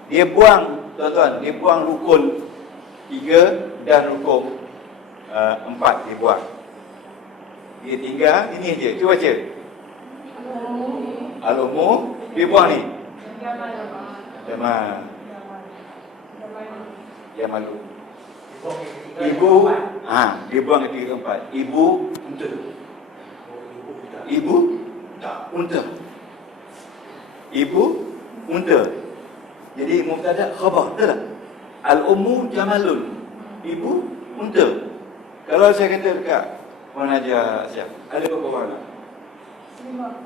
dia buang, tuan-tuan, dia buang rukun 3 dan rukun 4 dia buang. Dia tinggal ini dia. Cuba baca. Al-ummu dia buang ni. Jamal. Jamalu. Ibu, dia buang ketiga keempat. Ibu unta. Ibu tak unta. Ibu unta. Jadi mubtada khabar, betul tak? Al-ummu jamalun. Ibu unta. Kalau saya kata dekat Puan Haji siap, ada berapa orang?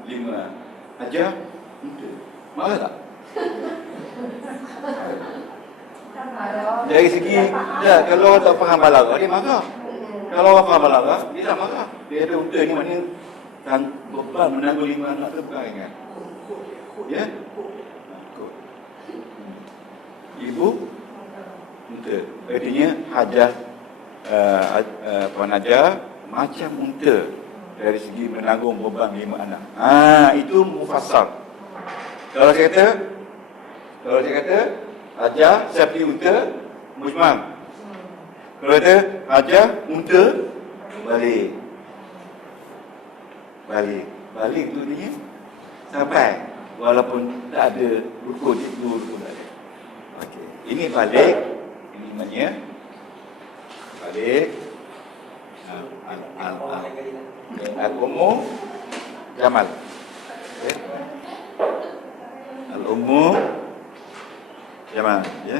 5. Haji unta. Marah tak? Dari segi kalau orang tak faham balaghah dia marah. Kalau orang faham balaghah dia tak marah. Dia ada unta ni maknanya beban menanggung 5 anak tu bukan ringan. Ya? Ibu unta. Artinya hajah Puan Haji macam unta dari segi menanggung beban 5 anak. Itu mufassal. Kalau saya kata Hajar seperti unta mujmal. Kalau kata Hajar unta balik tu dia sampai walaupun tak ada rukun itu rukun ada. Okey. Ini balik, ini maknanya balik al-ummu jamal. Okay. Al-ummu jamal, ya.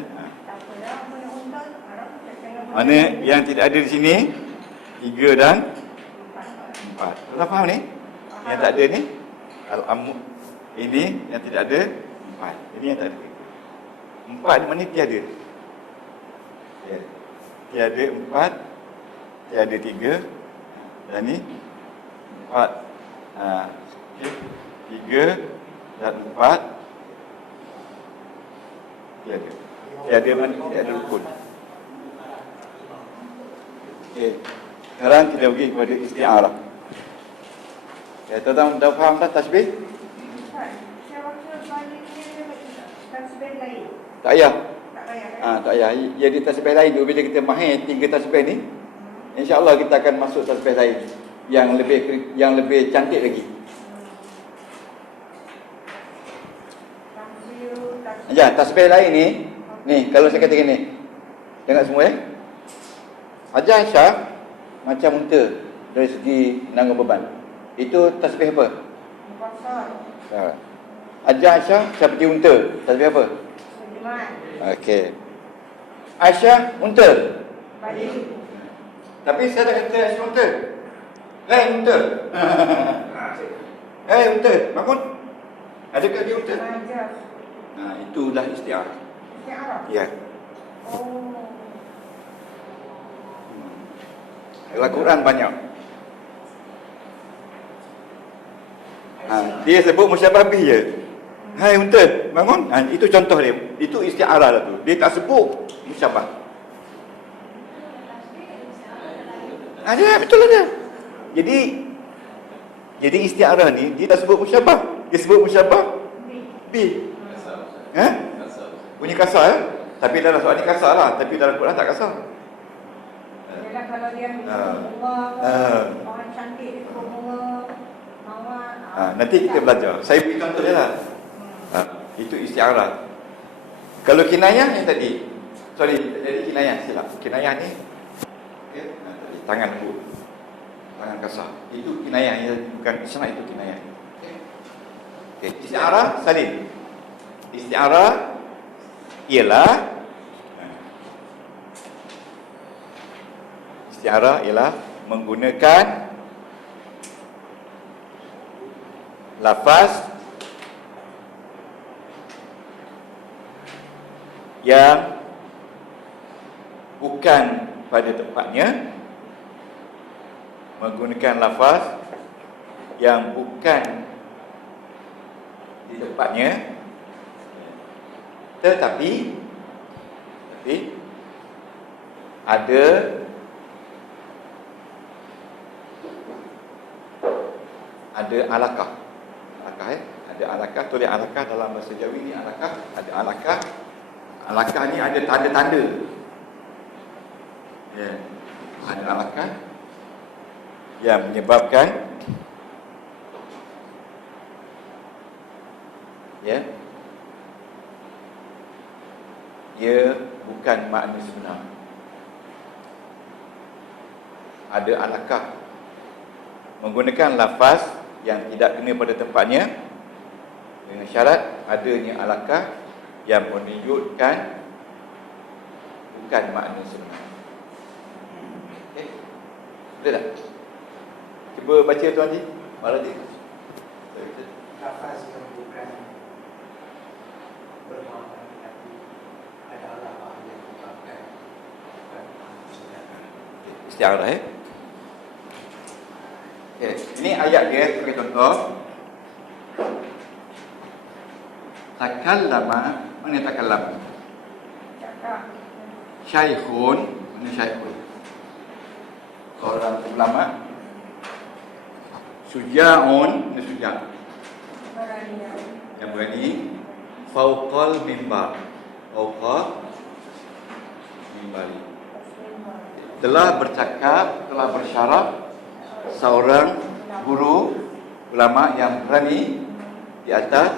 Mana yang tidak ada di sini 3 dan 4. Tuan faham ni? Yang tak ada ni Al-amud. Ini yang tidak ada 4. Ini yang tak ada 4 ni mana tiada. Ya. Tiada 4, tiada 3. Dan ni 4. Okay. 3 dan 4 tiada. Tiada mana tiada rukun. Okay. Sekarang kita pergi kepada isti'arah. Ya, tuan-tuan dah faham dah tasbih? Saya rasa baliknya tasbih lain. Tak payah. Tak payah. Tak payah. Jadi tasbih lain tu bila kita mahir 3 tasbih ni, insya-Allah kita akan masuk tasbih lain yang lebih cantik lagi. Ya, tasbih lain ni kalau saya katakan ni. Tengok semua ya. Hajar Aisyah macam unta dari segi menanggung beban. Itu tasbih apa? Kosong. Hajar Aisyah seperti unta. Tasbih apa? Sediman. Okey. Aisyah unta. Balik. Tapi saya tak kata Aisyah unta. Hei unta. Hei unta, bangun. Adakah dia unta? Majas. Itulah isti'arah. Isti'arah. Ya. Oh. Dalam Quran banyak. Dia sebut musyabah bih je. Hai unta, bangun. Itu contoh dia. Itu isti'arah lah tu. Dia tak sebut musyabah. Ada, betul ada. Jadi isti'arah ni dia tak sebut musyabah. Dia sebut musyabah bih. Bunyi kasar tapi dalam soal ni kasar lah. Tapi dalam Quran tak kasar. Yalah kalau dia bunga, orang cantik dia bunga, mawar. Nanti kita belajar. Saya beri contoh je lah. Itu isti'arah. Kalau kinayah yang tadi, jadi kinayah silap. Kinayah ni okay, tangan lembut, tangan kasar. Itu kinayah, bukan isyarat, itu kinayah. Okay. Isti'arah salin. Isti'arah ialah menggunakan lafaz yang bukan pada tempatnya, menggunakan lafaz yang bukan di tempatnya, tetapi ada alakah. Ada alakah, tulis alakah dalam bahasa Jawi ni alakah, ada alakah. Alakah ni ada tanda-tanda. Ya. Ada alakah yang menyebabkan ia bukan makna sebenar. Ada alakah menggunakan lafaz yang tidak kena pada tempatnya dengan syarat adanya alakah yang menunjukkan bukan makna sebenar. Okey. Boleh tak? Cuba baca tuan Haji. Maradi. Lafaz yang bukan bermakna tapi ada alaqah yang menyebabkan bukan isti'arah Okay. Ini ayat dia sebagai contoh. Takallama, mana takallam? Cakap. Syaikhun, mana syaikhun? Seorang ulama. Syuja'un, mana syuja'? Berani. Yang berani. Fauqal mimbar. Fauqa mimbari. Telah bercakap, telah bersyarah seorang guru ulama yang berani di atas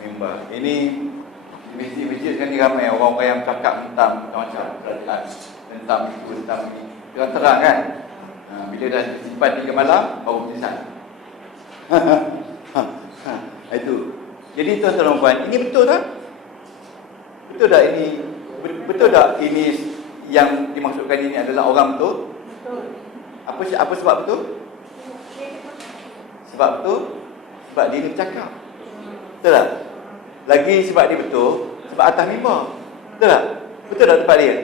mimbar. Ini di masjid-masjid kan ramai orang-orang yang cakap tentang macam-macam perhatian tentang ini. Terang-terang kan. Bila dah simpan 3 malam baru tulisan. Itu. Jadi tuan-tuan dan puan, ini betul tak? Betul tak ini? Betul tak ini yang dimaksudkan ini adalah orang betul? Betul. Apa sebab betul? Sebab betul, sebab dia ni bercakap. Betul tak? Lagi sebab dia betul, sebab atas mimbar. Betul tak? Betul tak tempat dia?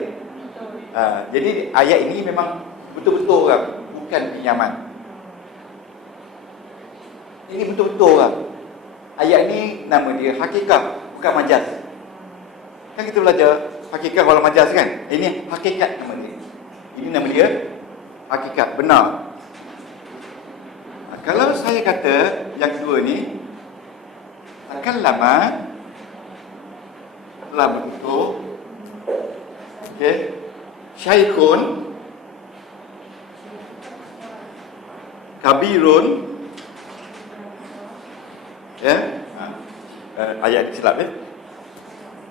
Jadi ayat ini memang betul-betul orang, bukan pinjaman. Ini betul-betul orang. Ayat ni nama dia hakikat, bukan majaz. Kan kita belajar hakikat wala majaz kan? Ini hakikat nama dia. Ini nama dia hakikat, benar. Kalau saya kata yang kedua ni akan lama telah bentuk, okey, syaikhun kabirun, ya, ayat silap ya.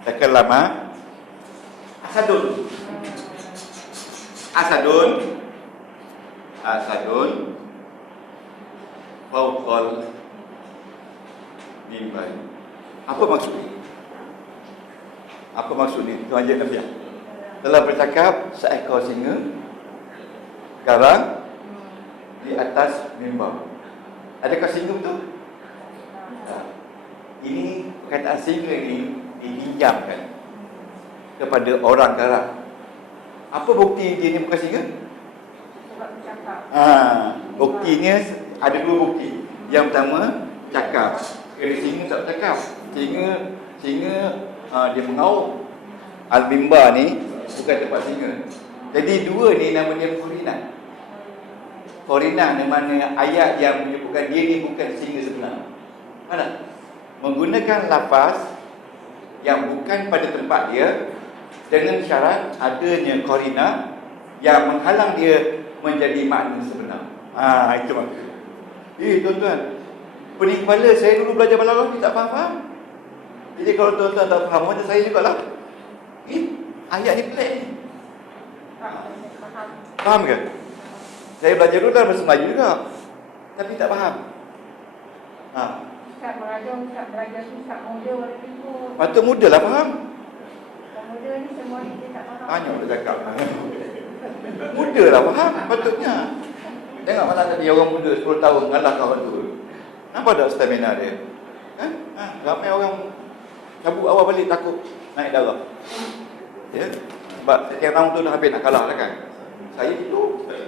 Akan lama asadun fauqal mimbar. Apa maksud ni? Apa maksud ni? Tuan Haji Nafiah telah bercakap seekor singa sekarang di atas mimbar. Adakah singa betul? Ini perkataan singa ini dipinjamkan kepada orang garang. Apa bukti dia ni bukan singa? Sebab bercakap. Buktinya ada dua bukti. Yang pertama, cakap. Kerana singa tak bercakap. Singa dia mengaum. Al-Mimbar ni bukan tempat singa. Jadi dua ni nama dia Qorinah. Qorinah di mana ayat yang menyebutkan dia ni bukan singa sebenar. Mana? Menggunakan lafaz yang bukan pada tempat dia dengan syarat adanya Qorinah yang menghalang dia menjadi makna sebenar. Itu maksud. Tuan-tuan, pening kepala saya dulu belajar balaghah ni tak faham. Jadi kalau tuan-tuan tak faham, macam saya jugalah. Ayat ni pelik ni. Faham ke? Saya belajar dulu dalam bahasa Melayu juga, tapi tak faham. Ustaz belajar susah muda boleh ikut. Patut muda lah faham. Muda ni semua ni dia tak faham. Banyak dia cakap. Muda lah faham patutnya. Tengok malah tadi orang muda 10 tahun ngalahkan orang tua. Nampak tak stamina dia? Ramai orang cabut awal balik takut naik darah. Ya? Sebab setiap tahun tu dah habis nak kalah lah kan. Saya itu betul.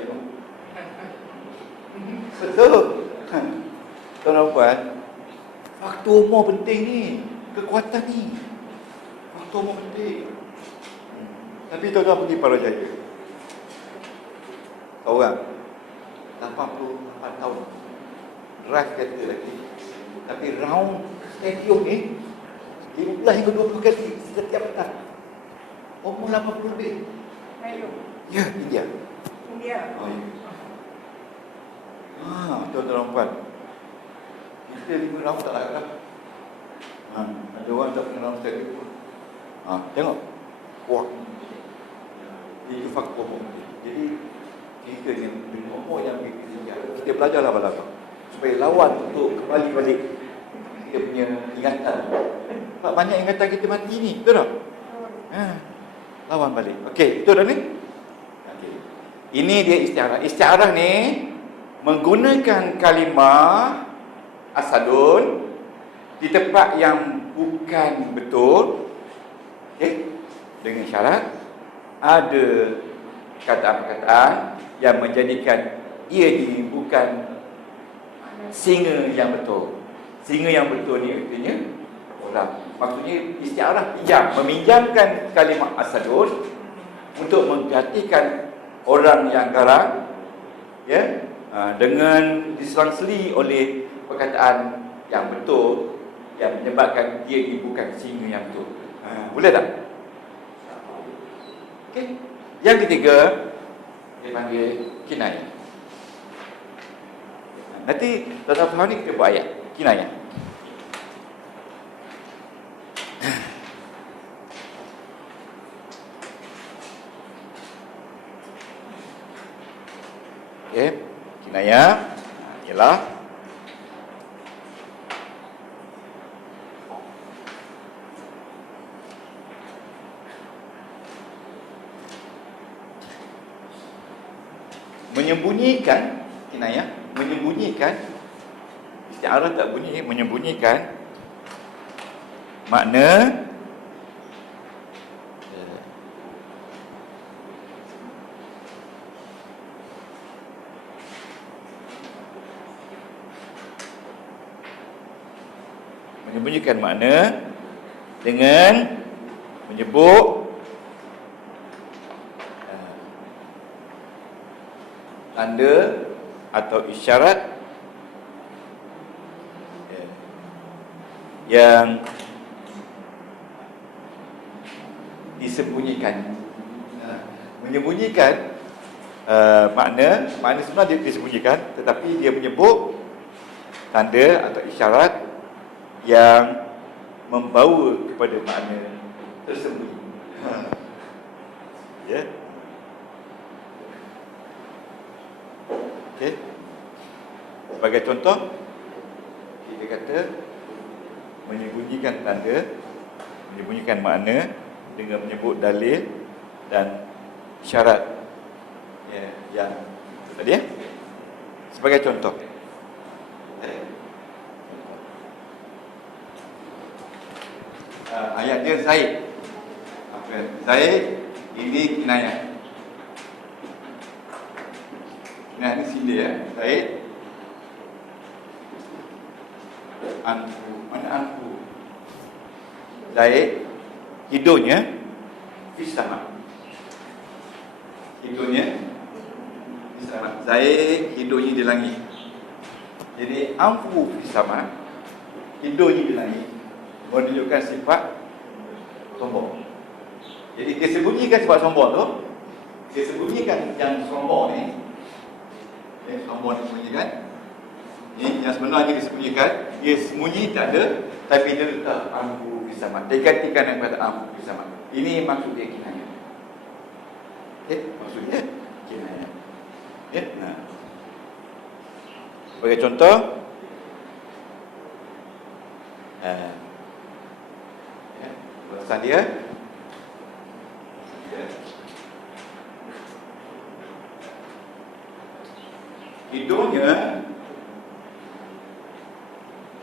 Tuan-tuan, faktor umur penting ni, kekuatan ni. Faktor umur penting. Tapi tuan-tuan pergi Parajaya, seorang 88 tahun drive kereta lagi, tapi round stadium ni 15 hingga 20 kali setiap petang. Umur 80 lebih. Ya, India. Oh, ya. Tuan-tuan, kita 5 round tak layak dah. Ada orang tak pernah round stadium pun. Tengok kuat. Itu faktor umur. Jadi kita ni dengan umur yang begitu tinggi, kita belajarlah balaghah supaya lawan untuk kembali balik kita punya ingatan. Sebab banyak ingatan kita mati ni, betul tak? Lawan balik. Okey, betul dah ni? Okay. Ini dia istiarah. Istiarah ni menggunakan kalimah asadun di tempat yang bukan betul. Okey, dengan syarat ada kata-perkataan yang menjadikan ia ini bukan singa yang betul. Singa yang betul ni artinya orang. Maksudnya istiarah pinjam, meminjamkan kalimah asadun untuk menggantikan orang yang garang, ya, dengan diselang-seli oleh perkataan yang betul yang menyebabkan dia ini bukan singa yang betul. Boleh tak? Okey. Yang ketiga dia panggil kinayah. Nanti tuan-tuan faham ni kita buat ayat kinayah. Okey, kinayah ialah menyembunyikan, kinayah menyembunyikan Isti'arah tak bunyi, menyembunyikan makna dengan menyebut tanda atau isyarat yang disembunyikan. Menyembunyikan makna sebenarnya dia disembunyikan, tetapi dia menyebut tanda atau isyarat yang membawa kepada makna tersembunyi. Ya. Okey. Sebagai contoh, kita kata menyembunyikan tanda, menyembunyikan makna dengan menyebut dalil dan syarat, ya, yang tadi, ya. Sebagai contoh, ayat dia Zaid. Zaid ini kinayah. Nah, ini sila, ya. Zaid anfu. Mana anfu? Zaid hidungnya fisama. Hidungnya fisama. Zaid hidungnya di langit. Jadi anfu fisama, hidungnya di langit, menunjukkan sifat sombong. Jadi dia sembunyikan sifat sombong tu. Dia sembunyikan yang sombong ni. Sombong disembunyikan. Ini yang sebenarnya disembunyikan. Dia sembunyi tak ada, tapi dia letak ampu fisama. Dia gantikan dengan kata ampu fisama. Ini maksud dia kinayah. Maksud dia kinayah. Nah, sebagai contoh, ulasan dia,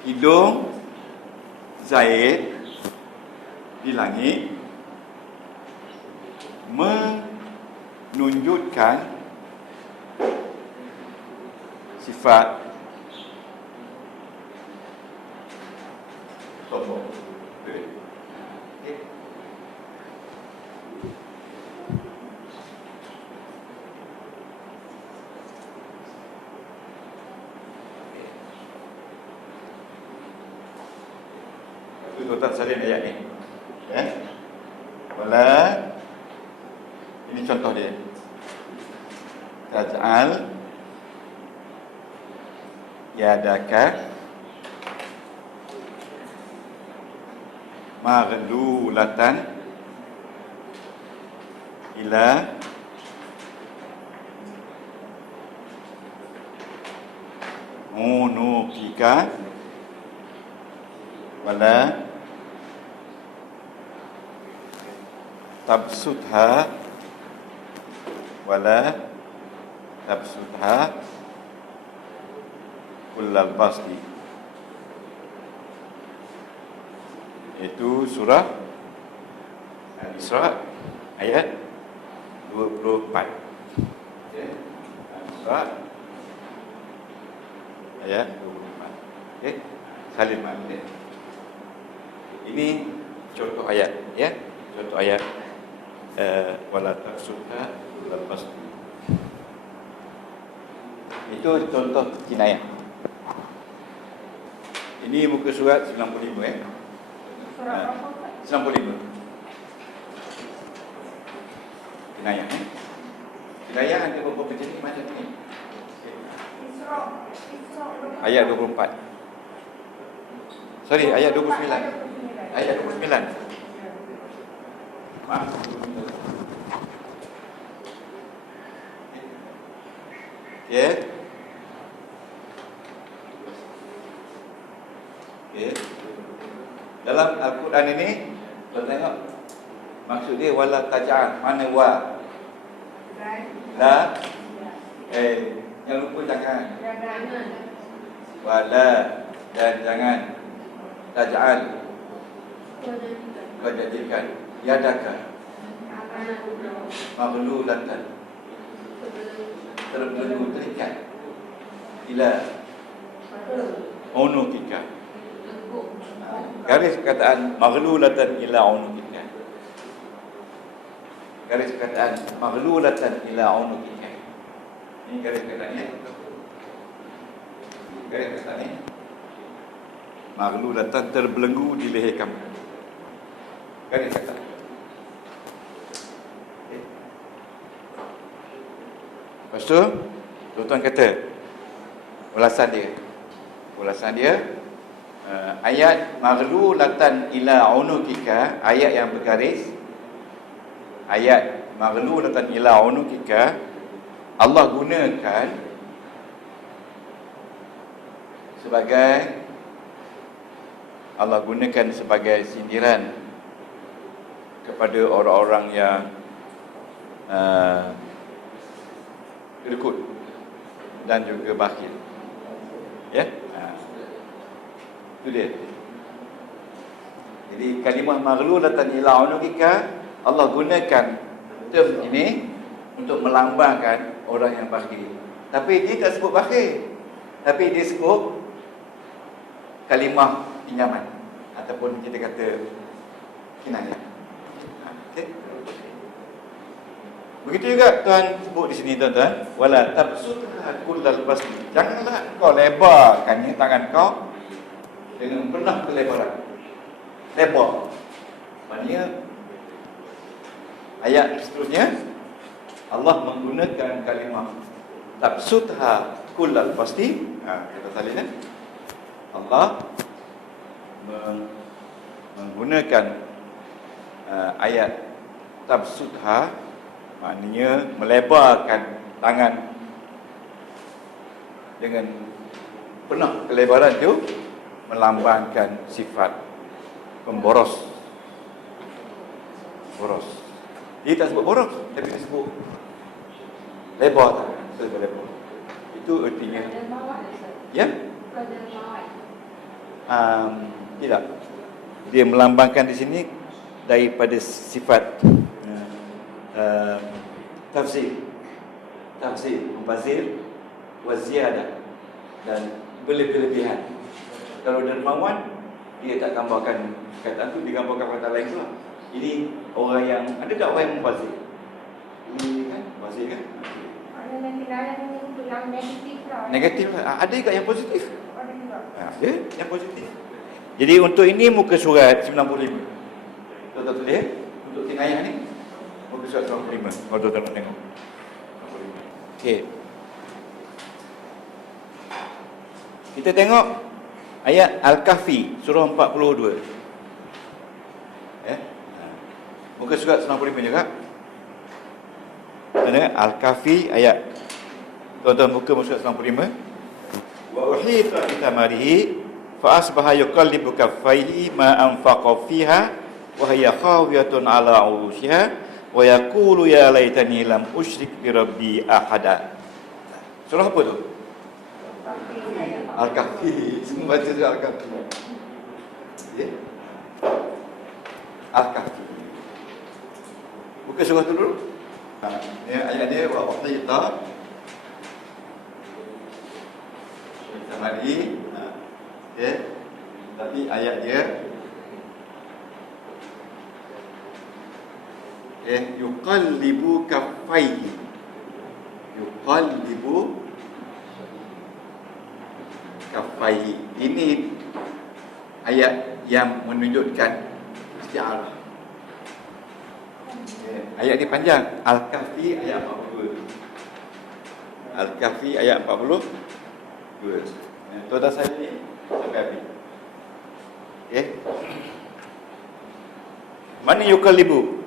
hidung Zaid di langit menunjukkan sifat sombong. Tuan-tuan salin ayat ni, ya. Wala, ini contoh dia. Taj'al yadaka maghlulatan ila unuqika wala tabsutha kullal basti. Itu surah Al-Isra ayat 24. Okay. Al-Isra ayat 24. Okay. Salin makna. Ini contoh ayat, ya. Contoh ayat wala taksudha lepas. Itu contoh kinayah. Ini muka surat 95, ya. Surah apa? 95. Kinayah, ya. Kinayah ada beberapa jenis macam ni. Ayat 24. Sorry, ayat 29. Ayat 29. Maaf. Ya. Okay. Dalam Al-Quran ini, kita tengok maksud dia wala taj'al, mana wa? La. Yang lupa jangan. Wala dan jangan taj'al kau jadikan yadaka maghlulatan terbelenggu terikat ila unukika. Garis perkataan maghlulatan ila unukika. Garis perkataan maghlulatan ila unukika. Ini garis perkataannya. Garis perkataannya maghlulatan terbelenggu di leher kamu. Garis perkataan. Lepas tu tuan-tuan kata ulasan dia ayat maghlulatan ila unukika, ayat yang bergaris, ayat maghlulatan ila unukika Allah gunakan sebagai sindiran kepada orang-orang yang kedekut dan juga bakhil. Ya? Itu dia. Jadi kalimah maghlulatan ila unukika Allah gunakan term ini untuk melambangkan orang yang bakhil. Tapi dia tak sebut bakhil. Tapi dia sebut kalimah pinjaman ataupun kita kata kinayah. Okey. Begitu juga Tuhan sebut di sini tuan-tuan, wala tabsutha kullal basti. Janganlah kau lebarkannya tangan kau dengan penuh kelebaran. Lebar. Maknanya ayat seterusnya Allah menggunakan kalimah tabsutha kullal basti. Kata salin Allah menggunakan ayat tabsutha, maknanya melebarkan tangan dengan penuh kelebaran itu melambangkan sifat pemboros. Boros. Dia tak sebut boros, tapi dia sebut lebar tangan, lebar. Itu artinya. Ya? Tidak. Dia melambangkan di sini daripada sifat tafsir, mubazir, waziyadah dan berlebihan. Kalau dermawan, dia tak gambarkan perkataan tu, dia gambarkan perkataan lain pula. Ini orang yang, ada tak orang yang mubazir? Ini kan, mubazir kan? Yang negatif lah. Negatif lah. Ada juga yang positif. Ada juga. Ada yang positif. Jadi untuk ini muka surat 95. Tuan-tuan tulis untuk kinayah ni. Muka surat 95. Kalau tuan-tuan nak tengok. Okey. Kita tengok ayat Al-Kahfi surah 42. Muka surat 95 juga. Tengok Al-Kahfi ayat, tuan-tuan buka muka surat 95. Wa uhita bi tamarihi fa asbaha yuqallibu kaffaihi ma anfaqa fiha wa hiya khawiyatun ala urushiha wa yaqulu ya laitani lam usyrik bi rabbi ahada. Surah apa tu? Al-Kahfi. Semua baca surah Al-Kahfi. Ya. Al-Kahfi. Buka surah tu dulu. Ayat dia wa uhita tamari. Okey. Tapi ayat dia yuqallibu kaffaihi. Yuqallibu kaffaihi. Ini ayat yang menunjukkan isti'arah. Ayat ni panjang. Al-Kahfi ayat 42. Al-Kahfi ayat 42. Tuan-tuan saya ni sampai habis. Okey. Mana yuqallibu?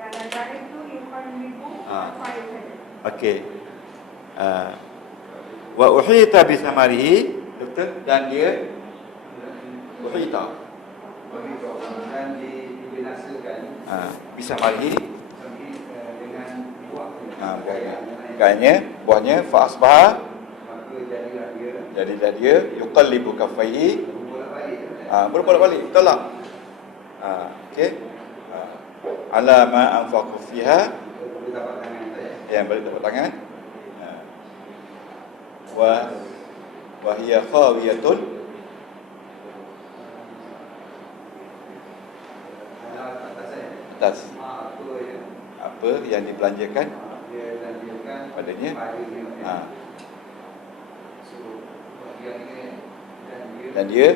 Yang dari itu yuqallibu. Okey. Wa uhita bi samarihi, betul, dan dia uhita. Dan dibinasakan. Bisa marihi Dengan buah. buahnya fa asbaha, Maka jadilah dia Jadi dia yuqallibu kaffaihi, bolak-balik, betul tak? Okey. Ala ma anfaqu fiha, Boleh tapak tangan saya. yang balik tepuk tangan. Wa hiya khawiyatun, Atas saya. atas Apa ya? apa yang dibelanjakan Dia lanjutkan padanya. padanya. So, bahagian ini dan dia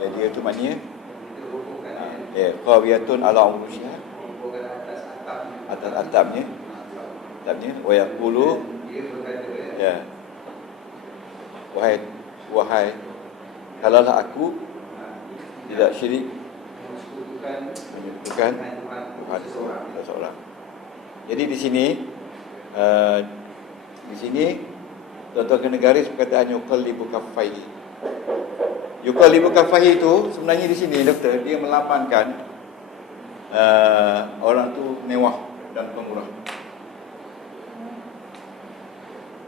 Dan dia tu maknanya kita hubungkan khawiyatun ala urushiha, hubungkan atas atapnya. atas atapnya, wa yaqulu, Dia berkata ya, wahai kalaulah aku tidak syirik menyekutukan Tuhan seseorang. Jadi di sini tuan-tuan kena garis perkataan yuqallibu kaffaihi. Yuqallibu kaffaihi itu sebenarnya di sini doktor, dia melambangkan orang tu mewah dan pemurah.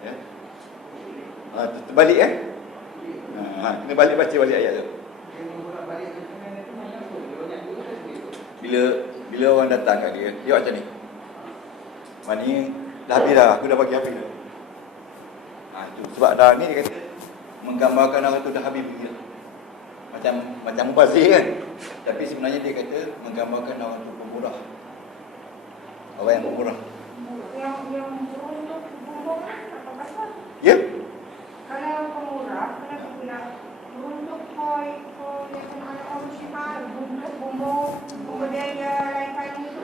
Ya. Terbalik kena balik baca balik ayat tu. Bila orang datang kat dia, dia macam ni. Maknanya dah habis dah, aku dah bagi habis dah. Itu sebab dah ni dia kata menggambarkan orang tu dah habis pergi dah. Macam mubazir kan. Tapi sebenarnya dia kata menggambarkan orang tu pemurah. Orang yang pemurah. Yang untuk bumbungan atau apa? Ya? Kalau pemurah, kenapa pula untuk koi yang kena orang syiar, bumbung dia lain kali itu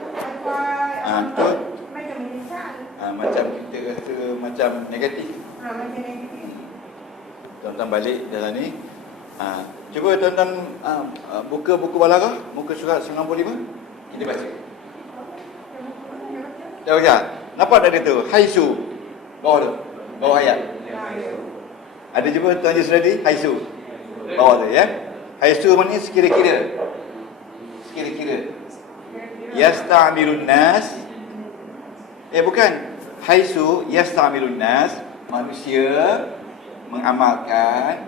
Betul. macam misal. Macam kita rasa macam negatif. Macam negatif. Tuan-tuan balik dalam ni. Cuba tuan-tuan buka buku Balaghah, muka surat 95. Kita baca. Dah baca? Nampak tak dia tu? Haisu. Bawah tu. Bawah ayat. Ada jumpa tuan je sudah di haisu. Bawah tu ya. Haisu maknanya sekira-kira. Sekira-kira. Yasta'milun nas. Bukan. Haisu yasta'milun nas, manusia mengamalkan,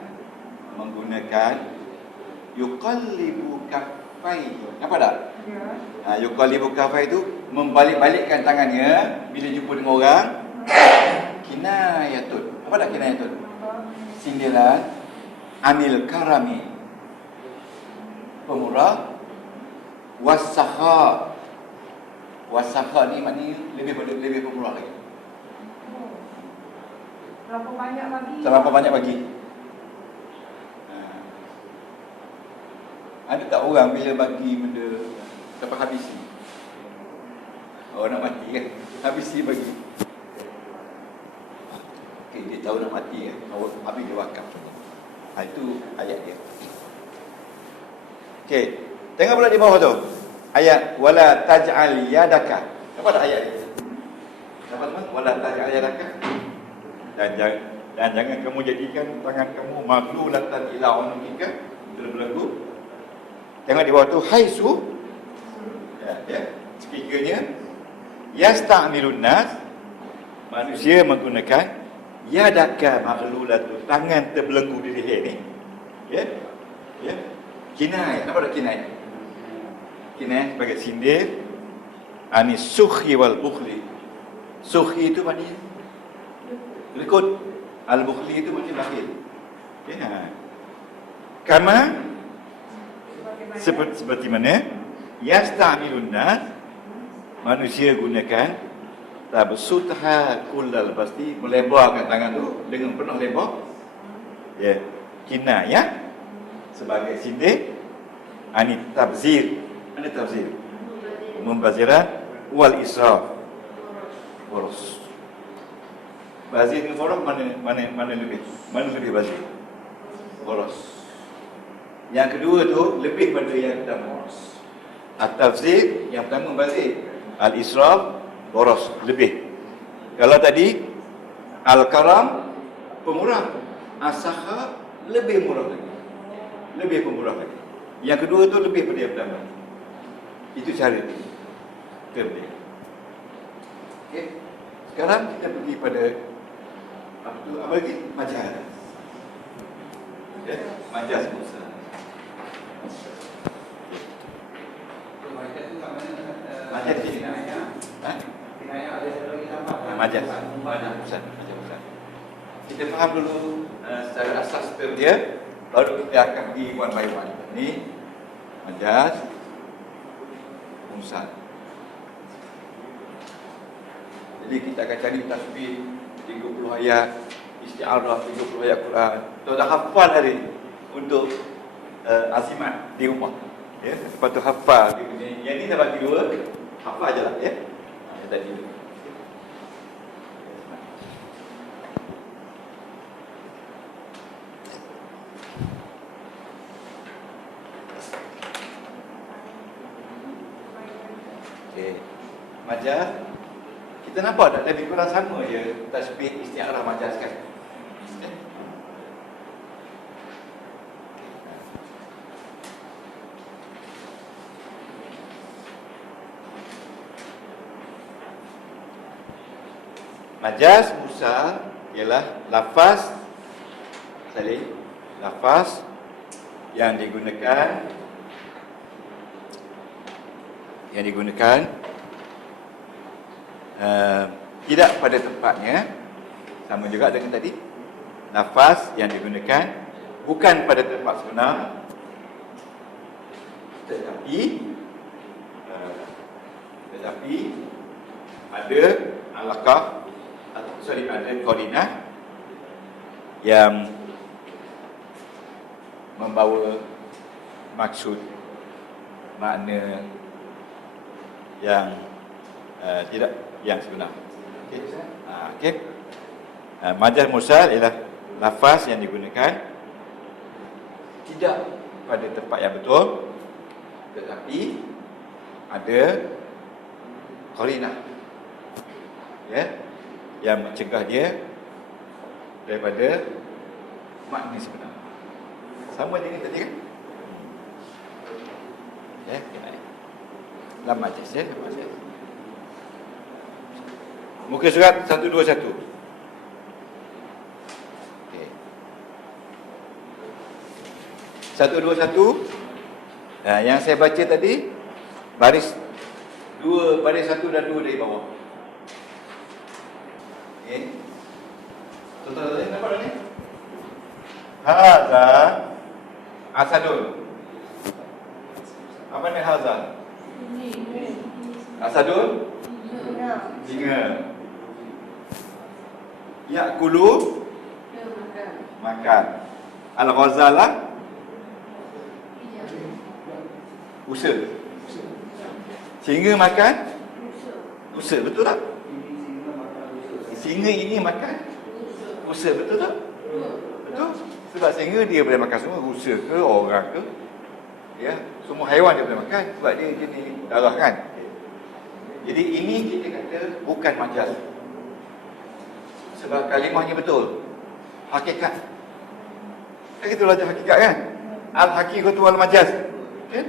menggunakan yuqallibu kaffaihi. Nampak tak? Ya. Yuqallibu kaffaihi itu membalik-balikkan tangannya bila jumpa dengan orang. Kinayatun. Apa tak kinayatun? Sindiran. Anil karami, pemurah. Wasakha. Wasakha ni maknanya lebih pemurah lagi. Terlalu banyak bagi. Terlalu banyak bagi. Ada tak orang bila bagi benda sampai habisi? Orang nak mati kan, habisi bagi. Okay, dia tahu nak mati kan, habis dia wakaf. Itu ayat dia. Okay, tengok pula di bawah tu. Ayat wala taj'al yadaka. Apa tak ayat dia? Apa teman? Wala taj'al yadaka. Dan jangan kamu jadikan tangan kamu maghlulatan ila unuka, terbelenggu. Tengok di bawah tu haisu. Ya. Speakernya yasta'milun nas, manusia menggunakan yadaka maghlulatu, tangan terbelenggu di leher ni. Ya. Kinayah. Apa dah kinayah? Kinayah sebagai sindir. Anis sukhi wal bukhli. Sukhi itu maknanya berikut. Al-bukhli itu maknanya bakhil. Ya. Kama seperti mana yasta'milun nas, manusia gunakan tabsutha kullal basti, melebarkan tangan tu dengan penuh lebar. Ya. Kinayah sebagai sindir. Ani tabzir. Mana tabzir? Membaziran wal israf. Boros. Bazir dengan boros mana lebih? Mana lebih bazir? Boros. Yang kedua tu lebih pada yang pertama, boros. At-tabzir yang pertama bazir. Al-israf boros, lebih. Kalau tadi al-karam pemurah, as-sakha lebih murah lagi. Lebih pemurah lagi. Yang kedua tu lebih pada yang pertama. Itu cara dia. Kerja. Okey. Sekarang kita pergi pada apa lagi? Majaz. Ya, majas mursal. Majas tu kat mana? Majas di sini. Ha? Kinayah ada satu lagi tambah. Majas. Majas mursal. Kita faham dulu secara asas term dia, baru kita akan pergi one by one. Ini majas mursal. Jadi kita akan cari tasbih 30 ayat, isti'arah 30 ayat Quran. Tuan dah hafal hari ini untuk azimat di rumah. Ya, lepas tu hafal. Yang ni dah bagi dua, hafal je lah. Ya. Yang tadi tu. Okey. Majas. Kita nampak tak lebih kurang sama je tasbih isti'arah majas kan? Majas mursal ialah lafaz salih, lafaz yang digunakan tidak pada tempatnya, sama juga dengan tadi. Lafaz yang digunakan bukan pada tempat sebenar, tetapi ada alaqah atau ada qarinah yang membawa maksud makna yang tidak yang sebenar. Okey. Okey. Majas mursal ialah lafaz yang digunakan tidak pada tempat yang betul, tetapi ada qarinah, ya, yang mencegah dia daripada makna sebenar. Sama dengan tadi kan? Ya, dalam majas ya, majas. Muka surat 121. Okey. 121. Yang saya baca tadi baris 2, baris 1 dan 2 dari bawah. Okey. Tuan-tuan nampak tak ni? Hadza asadun. Apa ni hadza? Asadun? Singa. Ya'kulu, makan. Al-ghazalah, usa. Singa makan usa, betul tak? Singa ini makan usa, betul tak? Betul. Sebab singa dia boleh makan semua, usa ke orang ke, ya, semua haiwan dia boleh makan sebab dia jenis darah kan. Jadi ini kita kata bukan majas, sebab kalimahnya betul, hakikat. Kita belajar hakikat kan, al-haqiqatu wal majaz kan?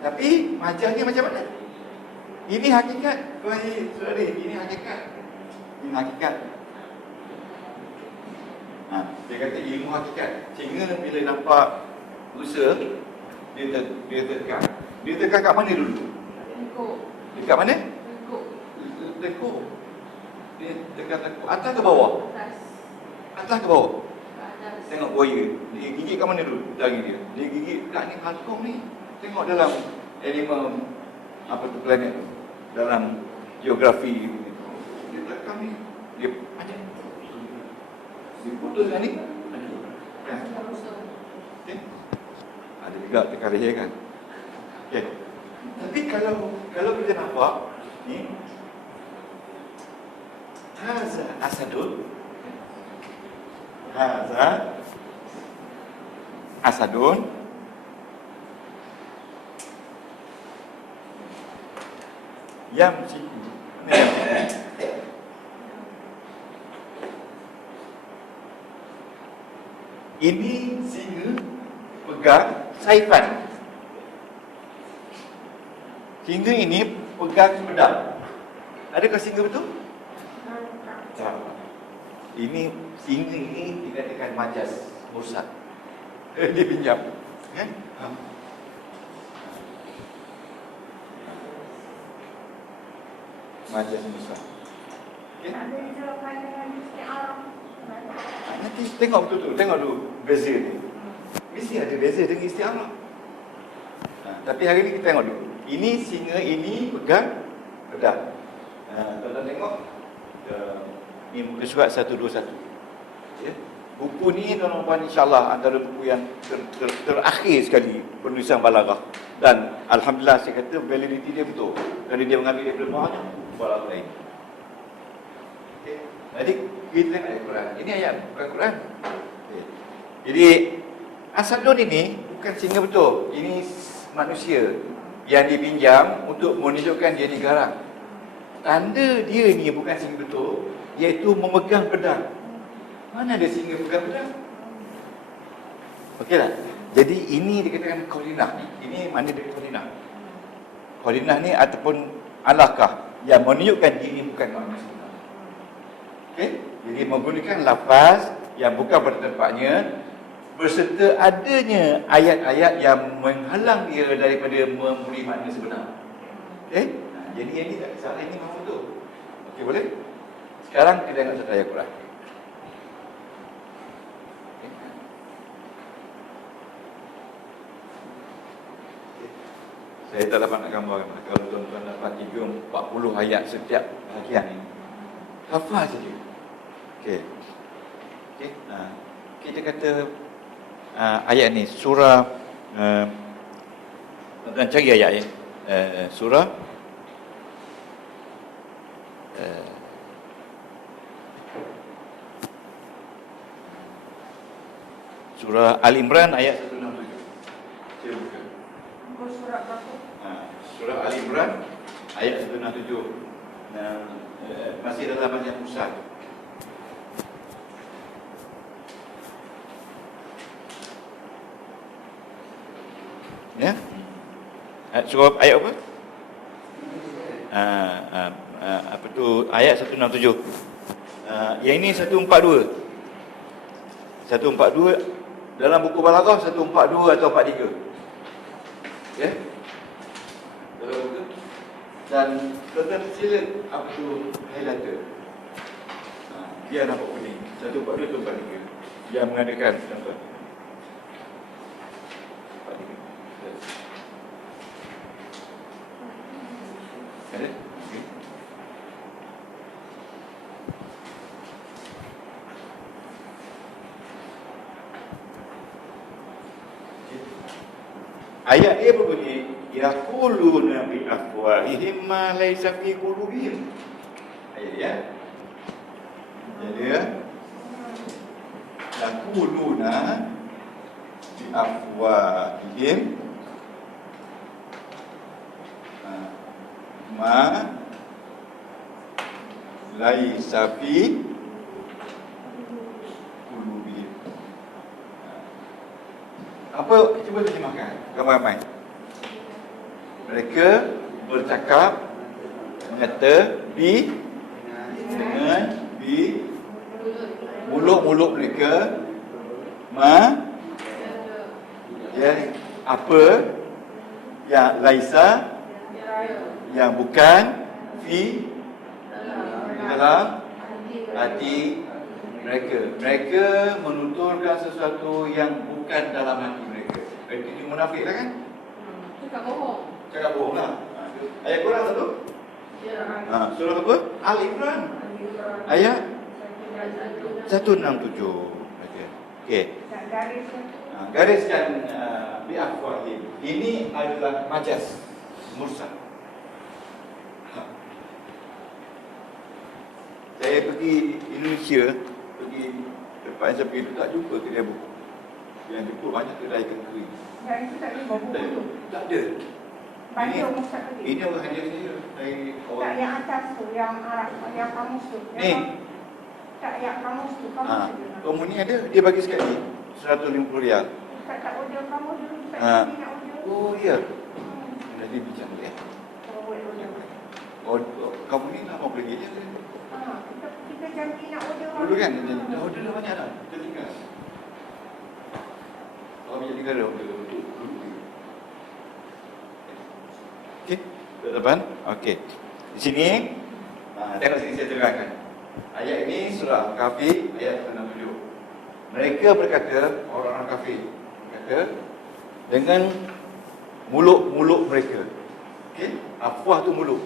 Tapi majaz ni macam mana? Ini hakikat. Sorry, ini hakikat. Ini hakikat. Dia kata ilmu hakikat. Sehingga bila nampak usaha, dia tekan. Dia tekan kat mana dulu? Dekat mana? Lekuk. Dia tekan lekuk. Atas ke bawah? Atas ke bawah? Tengok buaya. Dia gigit kat mana dulu? Jari dia. Dia gigit kat ni halkom ni. Tengok dalam animal apa tu planet tu. Dalam geografi. Dia tekan ni. Dia macam dia putus kan ni. Kan? Okay. Ada juga tekan leher kan. Okay. Tapi kalau kita nampak ni, haza asadun, haza asadun, yamsi. Ini singa pegang saifan. Singa ini pegang pedang. Adakah singa betul? Ini singa ini dikatakan majas. Mursal. Dia pinjam. Ya? Majas Mursal. Okay? Ada disebabkan dengan isti'arah. Nanti tengok betul-betul, tengok dulu beza ni. Mesti ada beza dengan isti'arah. Tapi hari ni kita tengok dulu. Ini singa, ini pegang pedang. Tuan-tuan tengok, ni muka surat 121. Ya? Buku ni tuan-tuan insyaAllah antara buku yang terakhir sekali penulisan balaghah. Dan Alhamdulillah saya kata validity dia betul. Kerana dia mengambil daripada banyak balaghah lain. Okay. Jadi kita tengok ayat Quran. Ini ayat bukan Quran. Okay. Jadi Asadun ini bukan singa betul. Ini manusia yang dipinjam untuk menunjukkan dia ni garang. Tanda dia ni bukan singa betul, iaitu memegang pedang. Mana ada singa pegang pedang? Okey tak? Jadi ini dikatakan qarinah. Ini mana dia qarinah? Qarinah ni ataupun alaqah yang menunjukkan dia ni bukan manusia. Okey? Jadi menggunakan lafaz yang bukan pada tempatnya berserta adanya ayat-ayat yang menghalang dia daripada memberi makna sebenar. Okey? Jadi yang ni tak salah, ini memang betul. Okey, boleh? Sekarang kita tengok satu ayat Quran. Okay. Saya tak dapat nak gambarkan. Kalau tuan-tuan dapat 30-40 ayat setiap bahagian ini, hafal saja. Okey. Okey. Kita kata ayat ni surah tuan cari ayat ya. Surah surah Al-Imran ayat 167. Saya buka. Surat berapa? Surah Al-Imran ayat 167. Masih dalam ayat Musa. Ya. Surah ayat apa? Apa tu ayat 167. Yang ini 142. 142 dalam buku balaghah 142 atau 43. Ya. Dalam buku dan tuan-tuan sila apa tu highlighter. Dia nampak kuning. 142 atau 43 yang mengadakan tuan-tuan. 43. Ada? Okey. Ayat dia berbunyi yaquluna bi afwahihim ma laysa fi qulubihim. Ayat ya. Jadi ya. Yaquluna bi afwahihim ma laysa fi qulubihim. Apa cuba terjemahkan ramai-ramai. Mereka bercakap menyata dengan mulut-mulut mereka ya, apa yang laisa yang bukan fi dalam hati mereka. Mereka menuturkan sesuatu yang bukan dalam hati mereka. Itu munafik lah kan? Cakap bohong. Cakap bohong lah. Ayat Quran satu? Surah apa? Al-Imran. Ayat 167. Okey. Gariskan bi'afwahim. Ini adalah majas mursal. Saya pergi Indonesia, pergi tempat yang saya pergi itu tak jumpa kedai buku. Yang jumpa banyak kedai ikan kering. Dan itu tak ada buku. Tak ada. Banyak Ustaz tadi. Ini orang hadiah saya dari Tak kawan. yang atas tu, yang yang kamus tu. Ni. Tak yang kamus tu, kamus tu. Kamu ni ada, dia bagi sekali RM150. Ustaz tak order kamus dulu, Ustaz Ha. nak order. Oh ya. Jadi bincang boleh. Oh, boleh order. Oh, kamu ni nak mau pergi je ke? Kita janji nak order. Dulu kan, dah order dah banyak dah. Kita tinggal. negara. Okey, tuan-tuan. Okey. Di sini tengok sini saya terangkan. Ayat ini surah Al-Kahfi ayat 60. Mereka berkata, orang-orang kafir berkata dengan mulut-mulut mereka. Okey, afwah tu mulut.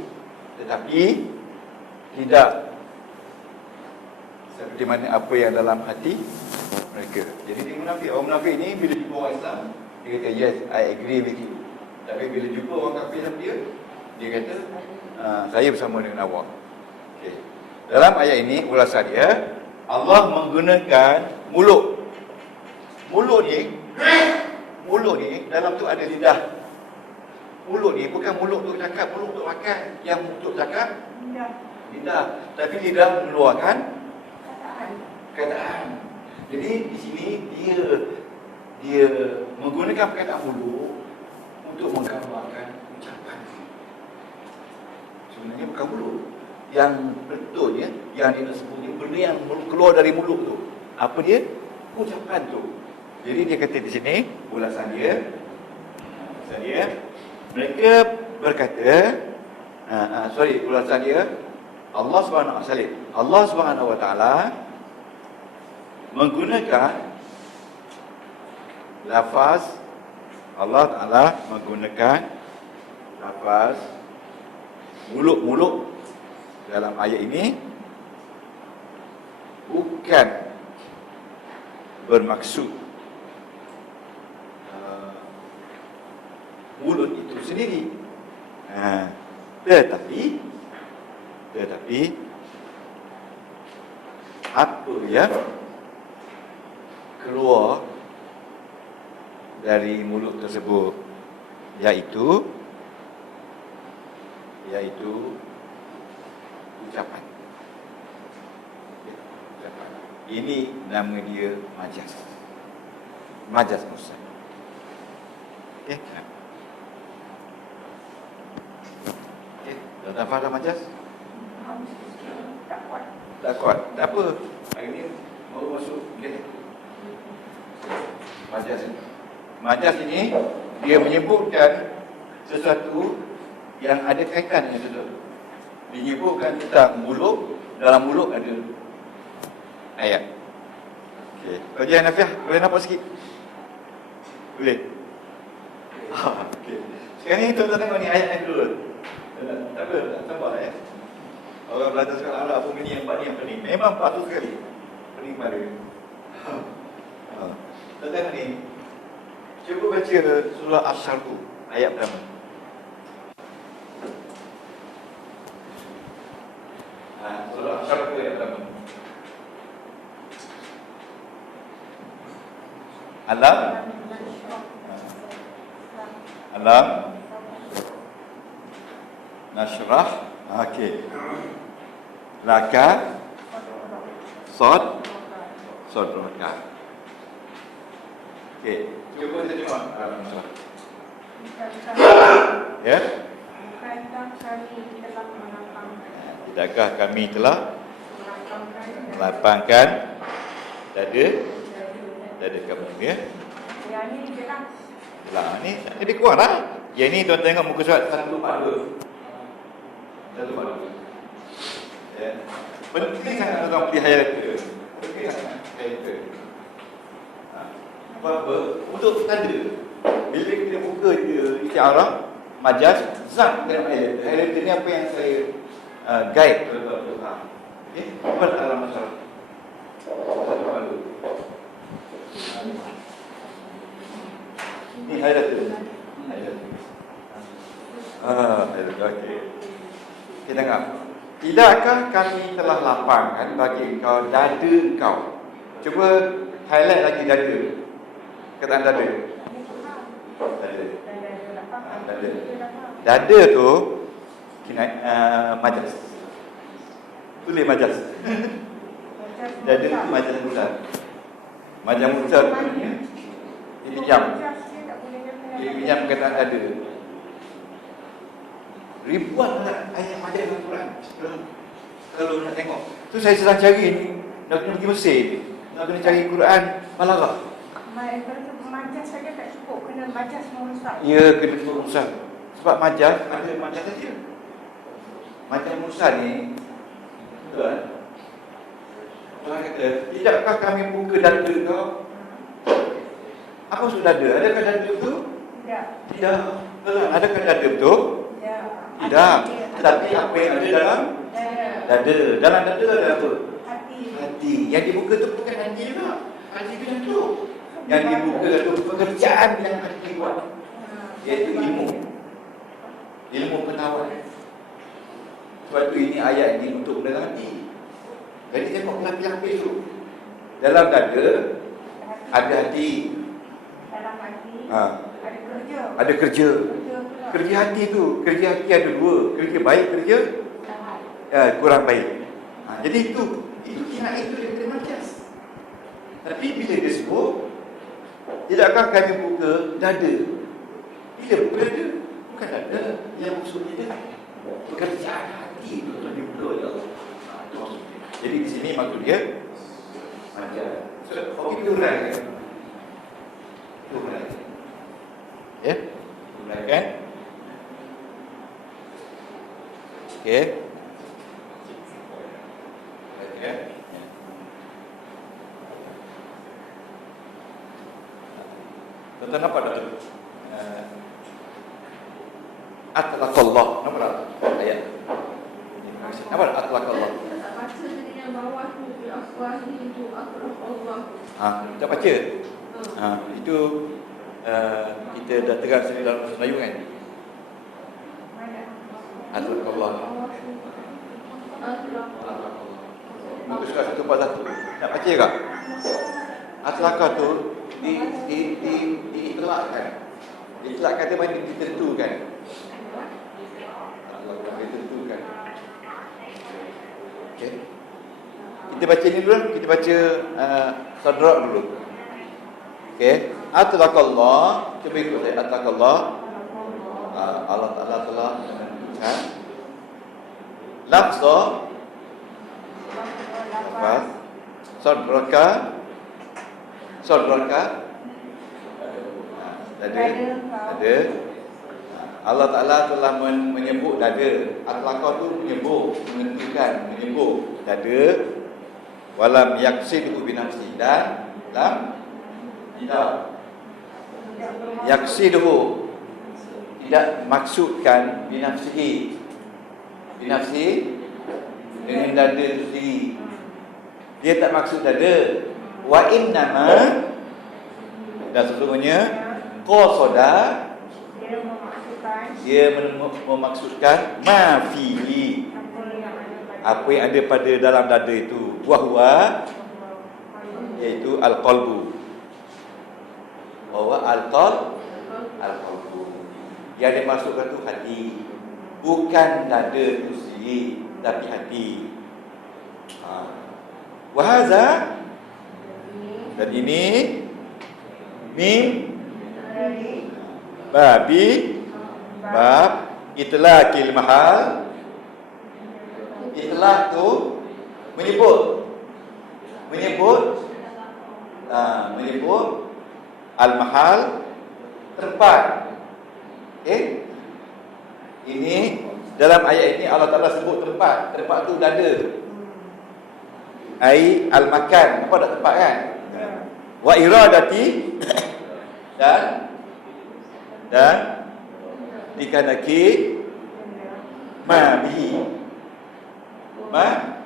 Tetapi tidak seperti mana apa yang dalam hati mereka. Jadi dia munafik. Orang munafik ni bila jumpa orang Islam, dia kata yes, I agree with you. Tapi bila jumpa orang kafir sama dia kata saya bersama dengan awak. Okay. Dalam ayat ini ulasan dia, Allah menggunakan mulut. Mulut ni dalam tu ada lidah. Mulut ni bukan mulut untuk cakap, mulut untuk makan. Yang untuk cakap lidah. Tapi lidah mengeluarkan kataan. Jadi di sini dia menggunakan perkataan mulut untuk menggambarkan ucapan. Sebenarnya bukan mulut. Yang betulnya yang dia sebut ni benda yang keluar dari mulut tu. Apa dia? Ucapan tu. Jadi dia kata di sini ulasan dia mereka berkata ulasan dia Allah Subhanahu Wa Taala menggunakan lafaz Allah Ta'ala menggunakan lafaz mulut-mulut dalam ayat ini bukan bermaksud mulut itu sendiri, tetapi apa yang keluar dari mulut tersebut iaitu ucapan. Ini nama dia majaz mursal. Okey. Tuan-tuan faham majaz? Tak kuat. Tak apa. Hari ni baru masuk Majaz ini dia menyebutkan sesuatu yang ada kaitan dengan sesuatu. Menyebutkan tentang mulut, dalam mulut ada ayat. Okey. Kajian Nafiah, boleh nampak sikit? Boleh? Okey. Sekarang ni tuan-tuan tengok ni ayat yang kedua. Tak apa, tak nampak ayat. Orang belajar sekarang Arab apa ni yang pening. Memang patut sekali. Pening pada. Tuan tengok ni. Cuba baca surah Asy-Syarq ayat pertama. Surah Asy-Syarq ayat pertama. Alam nashrah. Okey. Laka sadraka. Okey. Cuba terjemah alam nashrah. Ya? Tidakkah kami telah melapangkan dada kamu ya? Lah ni lebih kurang lah. Yang ni tuan tengok muka surat 142. Ya. Penting sangat tuan pelihara itu. Penting sangat itu. Apa? Untuk tanda. Bila kita buka istiarah majaz zat dalam ayat. Ayat ini apa yang saya guide tuan-tuan faham. Okey, apa dalam masalah? Ini ayat itu. Okey. Kita dengar. Tidakkah kami telah lapangkan bagi engkau dada engkau? Cuba highlight lagi dada. Kataan dada. Dada tu majaz. Tulis majaz. Dada tu majaz mursal. Majaz mursal ini pinjam perkataan dada. Ribuan ayat majaz dalam Quran. Kalau nak tengok. Tu saya sedang cari ni. Nak kena pergi Mesir. Nak kena cari Quran Balaghah. majas saja tak cukup, kena baca semua Ustaz. Ya, kena semua Musa. Sebab majas, ada majas saja. Majas Musa ni, tuan, Tuhan kata, tidakkah kami buka dada kau? Apa maksud dada? Adakah dada tu? Tidak. Tidak. Tuan, adakah dada betul? Tidak. Tidak. Tetapi apa yang ada dalam dada? Dalam dada ada apa? Hati. Hati. Yang dibuka tu bukan hati juga. Hati tu yang tu. Yang dibuka tu pekerjaan yang hati buat. Iaitu ilmu. Ilmu pengetahuan. Sebab tu ini ayat ini untuk menerang hati. Jadi tengok lapis-lapis tu. Dalam dada ada hati. Dalam hati. Ha. Ada kerja. Ada kerja. Kerja pula. Kerja hati tu. Kerja hati ada dua. Kerja baik, kerja kurang baik. Jadi itu kira itu dia kena majas. Tapi bila dia sebut, tidakkah kami buka dada? Bila buka dada? Bukan dada. Yang maksudnya dia pekerjaan hati tu yang dibuka oleh Allah. Itu maksudnya. Jadi di sini maksud dia majas. So, kita uraikan. Kita uraikan. Ya? Uraikan. Okey. Uraikan. Tuan-tuan nampak tak tu? Atlaqallah. Nampak tak ayat? Nampak tak atlaqallah? Baca tadi yang bawah tu Al-Afwahi itu Akrafallah. Kita baca. Itu kita dah terang sendiri dalam bahasa Melayu kan? Atlaqallah. Muka surat 141. Nak baca tak? Atlaqah tu diitlakkan. Diitlakkan dia mana ditentukan. Ditentukan. Okey. Kita baca ni dulu. Kita baca sadrak dulu. Okey. Atlaqallah. Cuba ikut saya. Atlaqallah. Allah Ta'ala telah menentukan lafzah lafaz sadraka dada. Allah Ta'ala telah menyebut dada. Atlaqah tu menyebut, menentukan, menyebut dada. Walam yaksidhu binafsi. Dan tidak yaksidhu, tidak maksudkan binafsihi. Binafsi dengan dada itu sendiri. Dia tak maksud dada. Wa innama, dan sesungguhnya qasada, dia memaksudkan ma fihi, apa yang ada pada dalam dada itu. Wahwa, iaitu al-qalbu. Wahwa al-qalbu. Yang dimaksudkan tu hati. Bukan dada itu sendiri, tapi hati. Wahaza, dan ini min babi bab itlaqil mahal. Itlaq tu menyebut al-mahal, tempat. Okey. Ini dalam ayat ini Allah Ta'ala sebut tempat. Tempat tu dada. Ai al-makan. Apa dah tempat kan? Wa iradati, dan dikanaki ma bi. Ma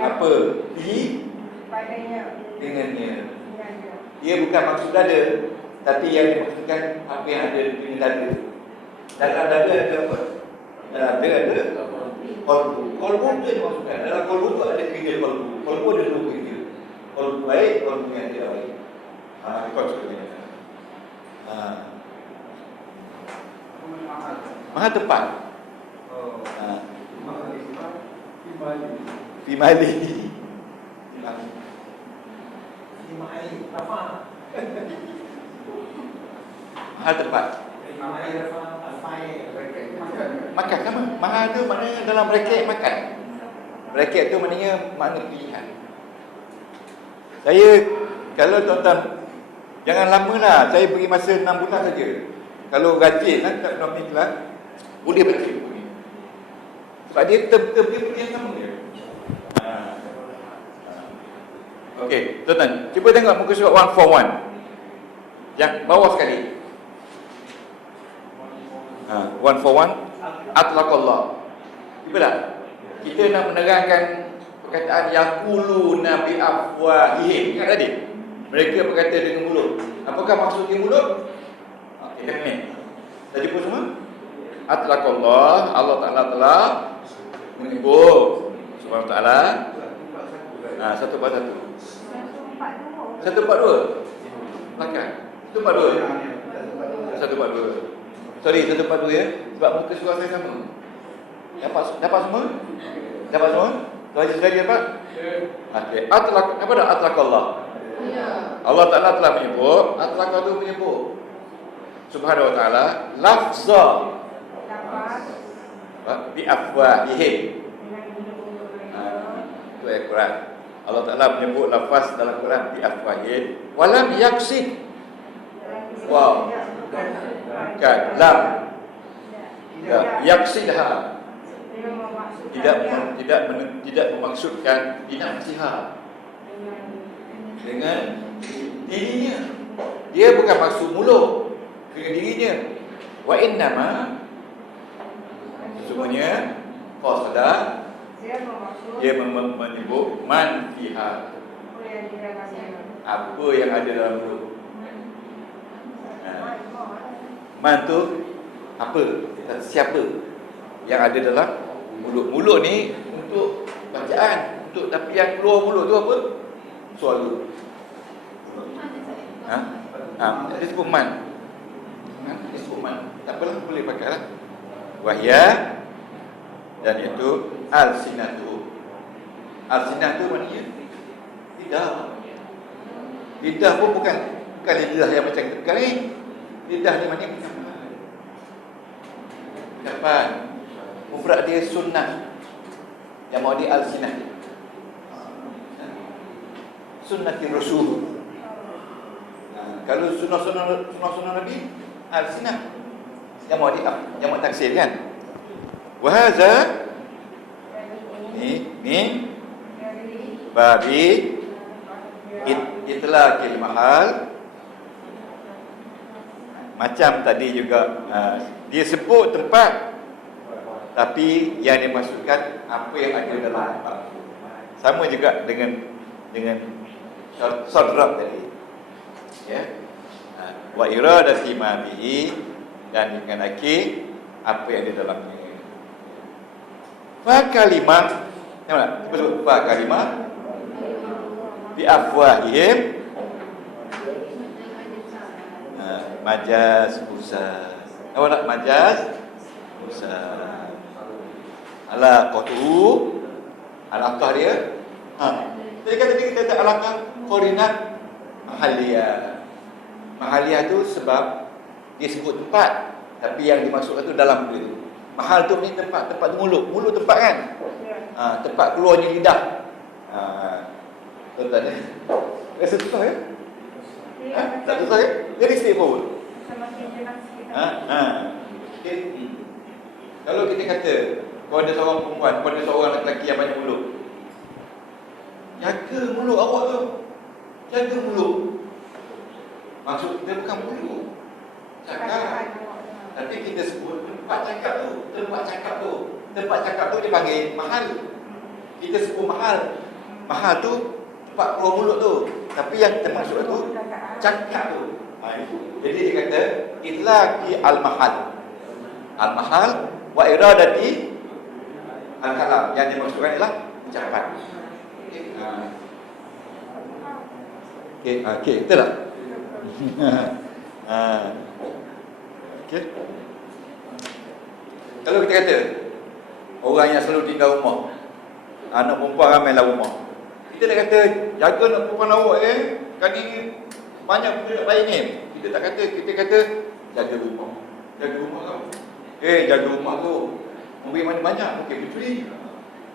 apa? Bi dengannya. Dia bukan maksud dada, tapi yang dimaksudkan apa yang ada di dada. Dalam dada ada apa? Dalam dada ada kolbu. Kolbu tu yang dimaksudkan. Dalam kolbu tu ada kerja kolbu. Kolbu ada dua kerja. Kolbu baik, kolbu yang tidak baik. Ikut seperti ini. Maha tempat. Fimali. Maha tempat. Makan sama. Maha tu maknanya dalam bracket makan. Bracket tu maknanya makna pilihan. Saya, kalau tuan-tuan Jangan lama lah. Saya beri masa 6 bulan saja. Kalau rajin lah, tak pernah pergi kelas, boleh berhenti. Sebab dia term-term dia pergi yang sama dia. Okey, tuan-tuan, cuba tengok muka surat 141. Yang bawah sekali. 141 atlaqallah. Cuba tak? Kita nak menerangkan perkataan yaquluna bi afwahihim. Ingat tadi? Mereka berkata dengan mulut. Apakah maksudnya mulut? Kita ni. Dah jumpa semua? Atlaqallah, Allah Taala telah menyebut Subhanahu Wa Taala. 141. 142. Belakang. 142. 142. Sorry, 142 ya. Sebab muka surat saya sama. Dapat semua? Dapat semua? Tuan Haji sekali dapat? Okey. Apa dah atlaqallah? Ya. Allah Taala telah menyebut, atlaqah itu menyebut Subhanahu Wa Taala lafza bi afwahihim. Itu ayat Quran. Allah Taala menyebut lafaz dalam Quran bi afwahihim walam yaksid. Wow. Kan lam. Yaksidha. Tidak memaksudkan dinasihat dengan dirinya. Dia bukan maksud mulut dengan dirinya. Wa innama sesungguhnya qasada dia menyebut man fiha, apa yang ada dalam mulut. Man tu apa? Siapa yang ada dalam mulut. Mulut ni untuk bacaan, untuk tapi yang keluar mulut tu apa? Suara. Dia sebut man. Dia sebut man. Tak apalah, boleh pakai lah. Wahya, dan itu al-sinatu. Al-sinah tu maknanya lidah. Lidah pun bukan lidah yang macam kita ni. Lidah ni maknanya pendapat. Mufrad dia sunnah. Yang mau di al-sinah. Sunnati Rasul. Kalau sunnah Nabi al-sinah. Yang mau taksir kan. Wa hadza ni babi itlaqil mahal. Macam tadi juga dia sebut tempat, tapi yang dimaksudkan apa yang ada dalam tempat. Sama juga dengan sadrak tadi. Ya. Wa iradati ma bihi, dan dengan akhir apa yang ada dalamnya. Fa kalimah, nampak? Sebut fa kalimah bi afwahihim majaz Musa. Apa nak majaz Musa? Ala qatu alaqah dia. Jadi kata kita tak alaqah qarinat mahaliyah. Mahaliyah tu sebab dia sebut tempat, tapi yang dimaksudkan tu dalam mulut. Mahal tu ni tempat mulut. Mulut tempat kan? Tempat keluarnya lidah. Tuan-tuan ni. Rasa susah ya? Tak susah ya? Very straightforward. Okay. Kalau kita kata kau ada seorang perempuan, kau ada seorang lelaki yang banyak mulut, jaga mulut awak tu. Jaga mulut. Maksud kita bukan mulut, cakap. Tapi kita sebut tempat cakap tu. Tempat cakap tu dia panggil mahal. Kita sebut mahal. Mahal tu tempat keluar mulut tu. Tapi yang termasuk tu cakap tu. Jadi dia kata itlaqi al-mahal. Al-mahal wa iradati al-kalam. Yang dimaksudkan ialah ucapan. Okey, betul tak? Okey. Kalau kita kata orang yang selalu tinggal rumah, anak perempuan ramai lah rumah, kita nak kata jaga anak perempuan awak kan ni banyak benda nak baik ni. Kita tak kata, kita kata jaga rumah. Jaga rumah kau. Jaga rumah tu. Mungkin mana banyak, mungkin mencuri.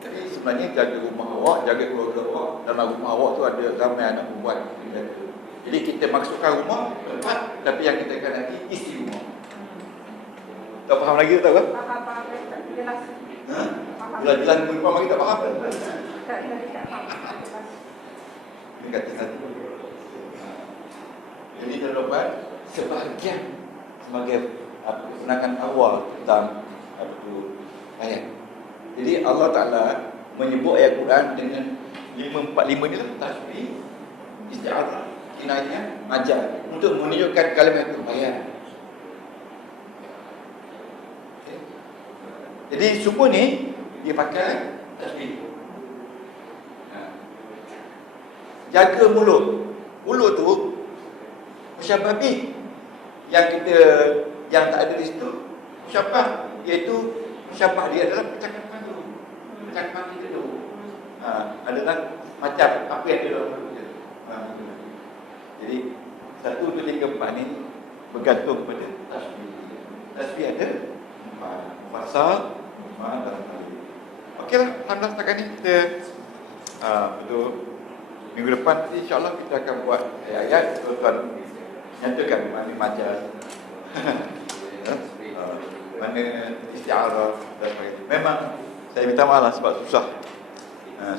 Jadi sebenarnya jaga rumah awak, jaga keluarga awak. Dalam rumah awak tu ada ramai anak perempuan. Jadi kita maksudkan rumah, tempat, tapi yang kita kehendaki isi rumah. Tak faham lagi tak kan? Faham, jelas. Ha? Faham. Jelas-jelas berapa lagi tak faham. Tak faham. Ini kata satu. Jadi tuan-tuan, sebahagian sebagai penerangan awal tentang apa tu ayat. Jadi Allah Ta'ala menyebut ayat Quran dengan 545 ni lah, tasbih, isti'adah, kinayah, ajar, untuk menunjukkan kalimat kebaikan. Okay. Jadi semua ni dia pakai tasbih. Jaga mulut. Mulut tu musyabbabi yang tak ada di situ musyabbah, iaitu musyabbah dia adalah percakapan tu. Percakapan kita tu adalah macam apa yang dia dalam mulut dia. Jadi 1, 2, 3, 4 ni bergantung kepada tasbih. Tasbih ada mufasal, mufaham dalam hal ini. Okeylah, alhamdulillah setakat ni kita betul. Minggu depan nanti insyaAllah kita akan buat ayat-ayat tuan-tuan nyatakan mana majaz, mana isti'arah dan sebagainya. Memang saya minta maaf lah sebab susah.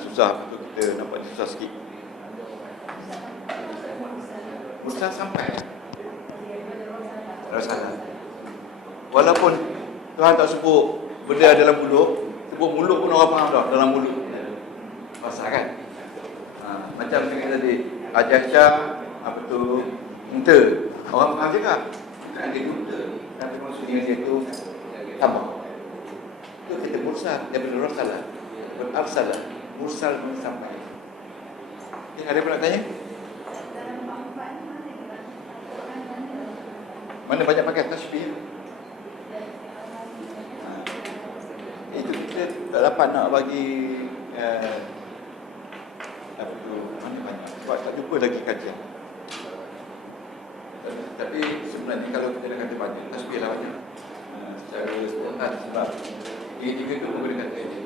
Susah untuk kita nampak susah sikit. Mursal sampai Rasalah. Walaupun Tuhan tak sebut benda dalam mulut, sebut mulut pun orang faham dah, dalam mulut. Pasal kan? Macam saya tadi, Ajasya, apa tu, unta. Orang faham juga. Ada unta. Tapi maksudnya dia tu tambah. Itu kita mursal, daripada Rasalah. Berarsalah. Mursal pun sampai. Ada apa nak tanya? Mana banyak pakai tasbih? Itu kita tak dapat nak bagi apa tu, mana banyak. Sebab tak jumpa lagi kajian. Tapi sebenarnya kalau kita nak kata banyak, tasbih lah banyak. Secara spontan sebab ini tiga tu pun boleh kata je.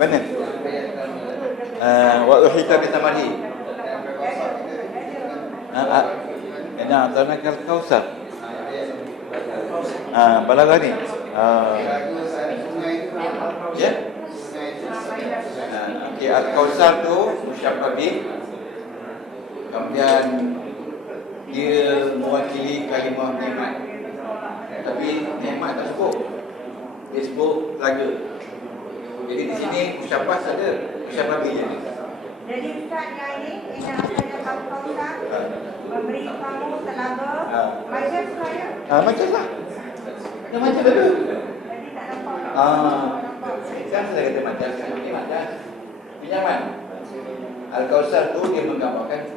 Mana? Wa uhita bi tamari. Ana tanakal kausar. Balaghah ni. Ya. Okey, al-kausar tu musyabbah. Kemudian dia mewakili kalimah nikmat. Tapi nikmat tak sebut. Dia sebut telaga. Jadi di sini musyabbah ada, musyabbah je. Jadi Ustaz yang ini akan al-kausar memberi kamu telaga. Macam saya. Macam lah. Yang macam ada. Jadi tak nampak. Kan saya kata macam ini macam pinjaman. Al-Kausar tu dia menggambarkan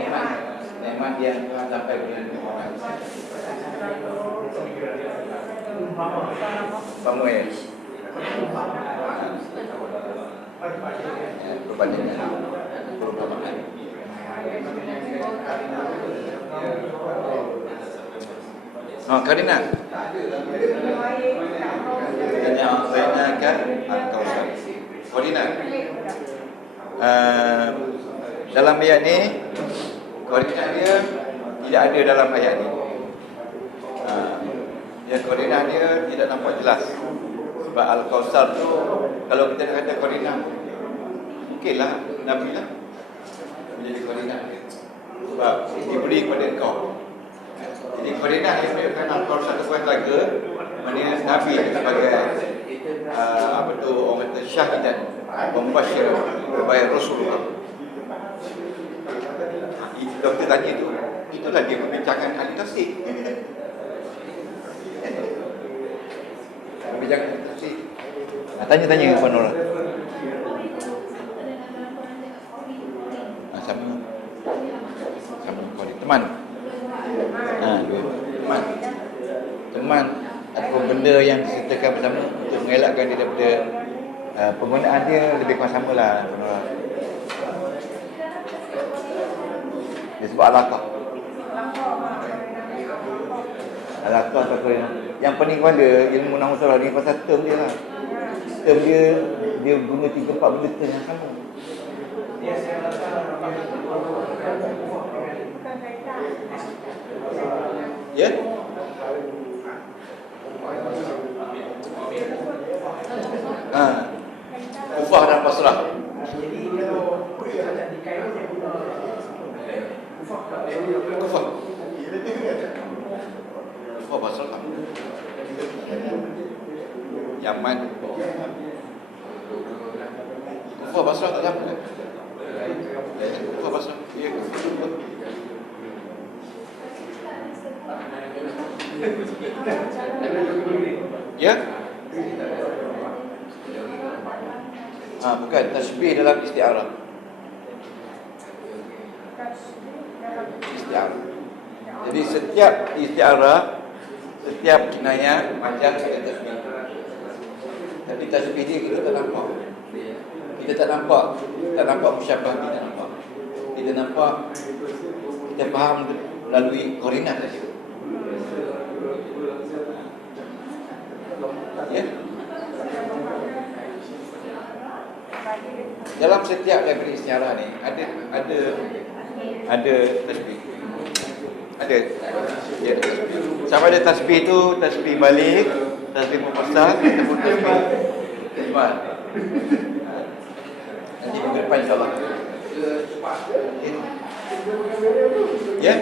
nikmat. Nikmat yang Tuhan sampai kepada orang. Samuel. Perbandingan perumpamaan. Karina. Yang saya akan Al-Kausar. Karina. Dalam ayat ni, koordinat dia tidak ada dalam ayat ni. Ya, koordinat dia tidak nampak jelas. Sebab Al-Kausar tu, kalau kita nak kata koordinat, mungkinlah Nabi lah menjadi koordinat dia. Sebab diberi kepada engkau. Jadi koordinat yang menunjukkan Al-Kausar tu bukan telaga, maknanya Nabi sebagai apa tu, orang kata syahidan, pembasyir kepada Rasulullah. Doktor tanya tu, itulah dia perbincangan ahli tafsir. Perbincangan ahli tafsir. Tanya-tanya Puan Nora. Sama. Teman. Teman. Teman ataupun benda yang disertakan bersama untuk mengelakkan dia daripada penggunaan dia lebih kurang samalah Puan Nora. Dia sebut alaqah. Alaqah atau yang paling pada ilmu nahwu saraf ni pasal term dia lah. sistem dia guna 3-4 benda yang sama. Ya? Kufah dan pasrah. Kufah pasrah. Yaman. Kufah pasrah tak sama kan? Kufah pasrah. Ya. Ya? Bukan tasbih dalam isti'arah. Isti'arah. Jadi setiap isti'arah, setiap kinayah macam ada tasbih. Tapi tasbih dia kita tak nampak. Kita tak nampak musyabah, kita nampak. Kita nampak, kita faham melalui korinat saja. Ya. Dalam setiap level istiarah ni ada tasbih. Ada. Ya, tasbih. Sama ada tasbih tu tasbih balik, tasbih mufassal, ataupun tasbih ihmal. Nanti minggu depan insya-Allah. Ya.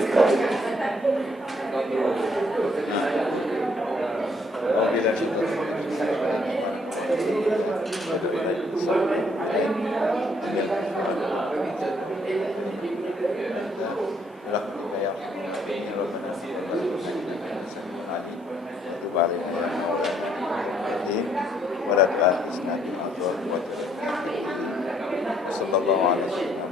Sallallahu alaihi wasallam.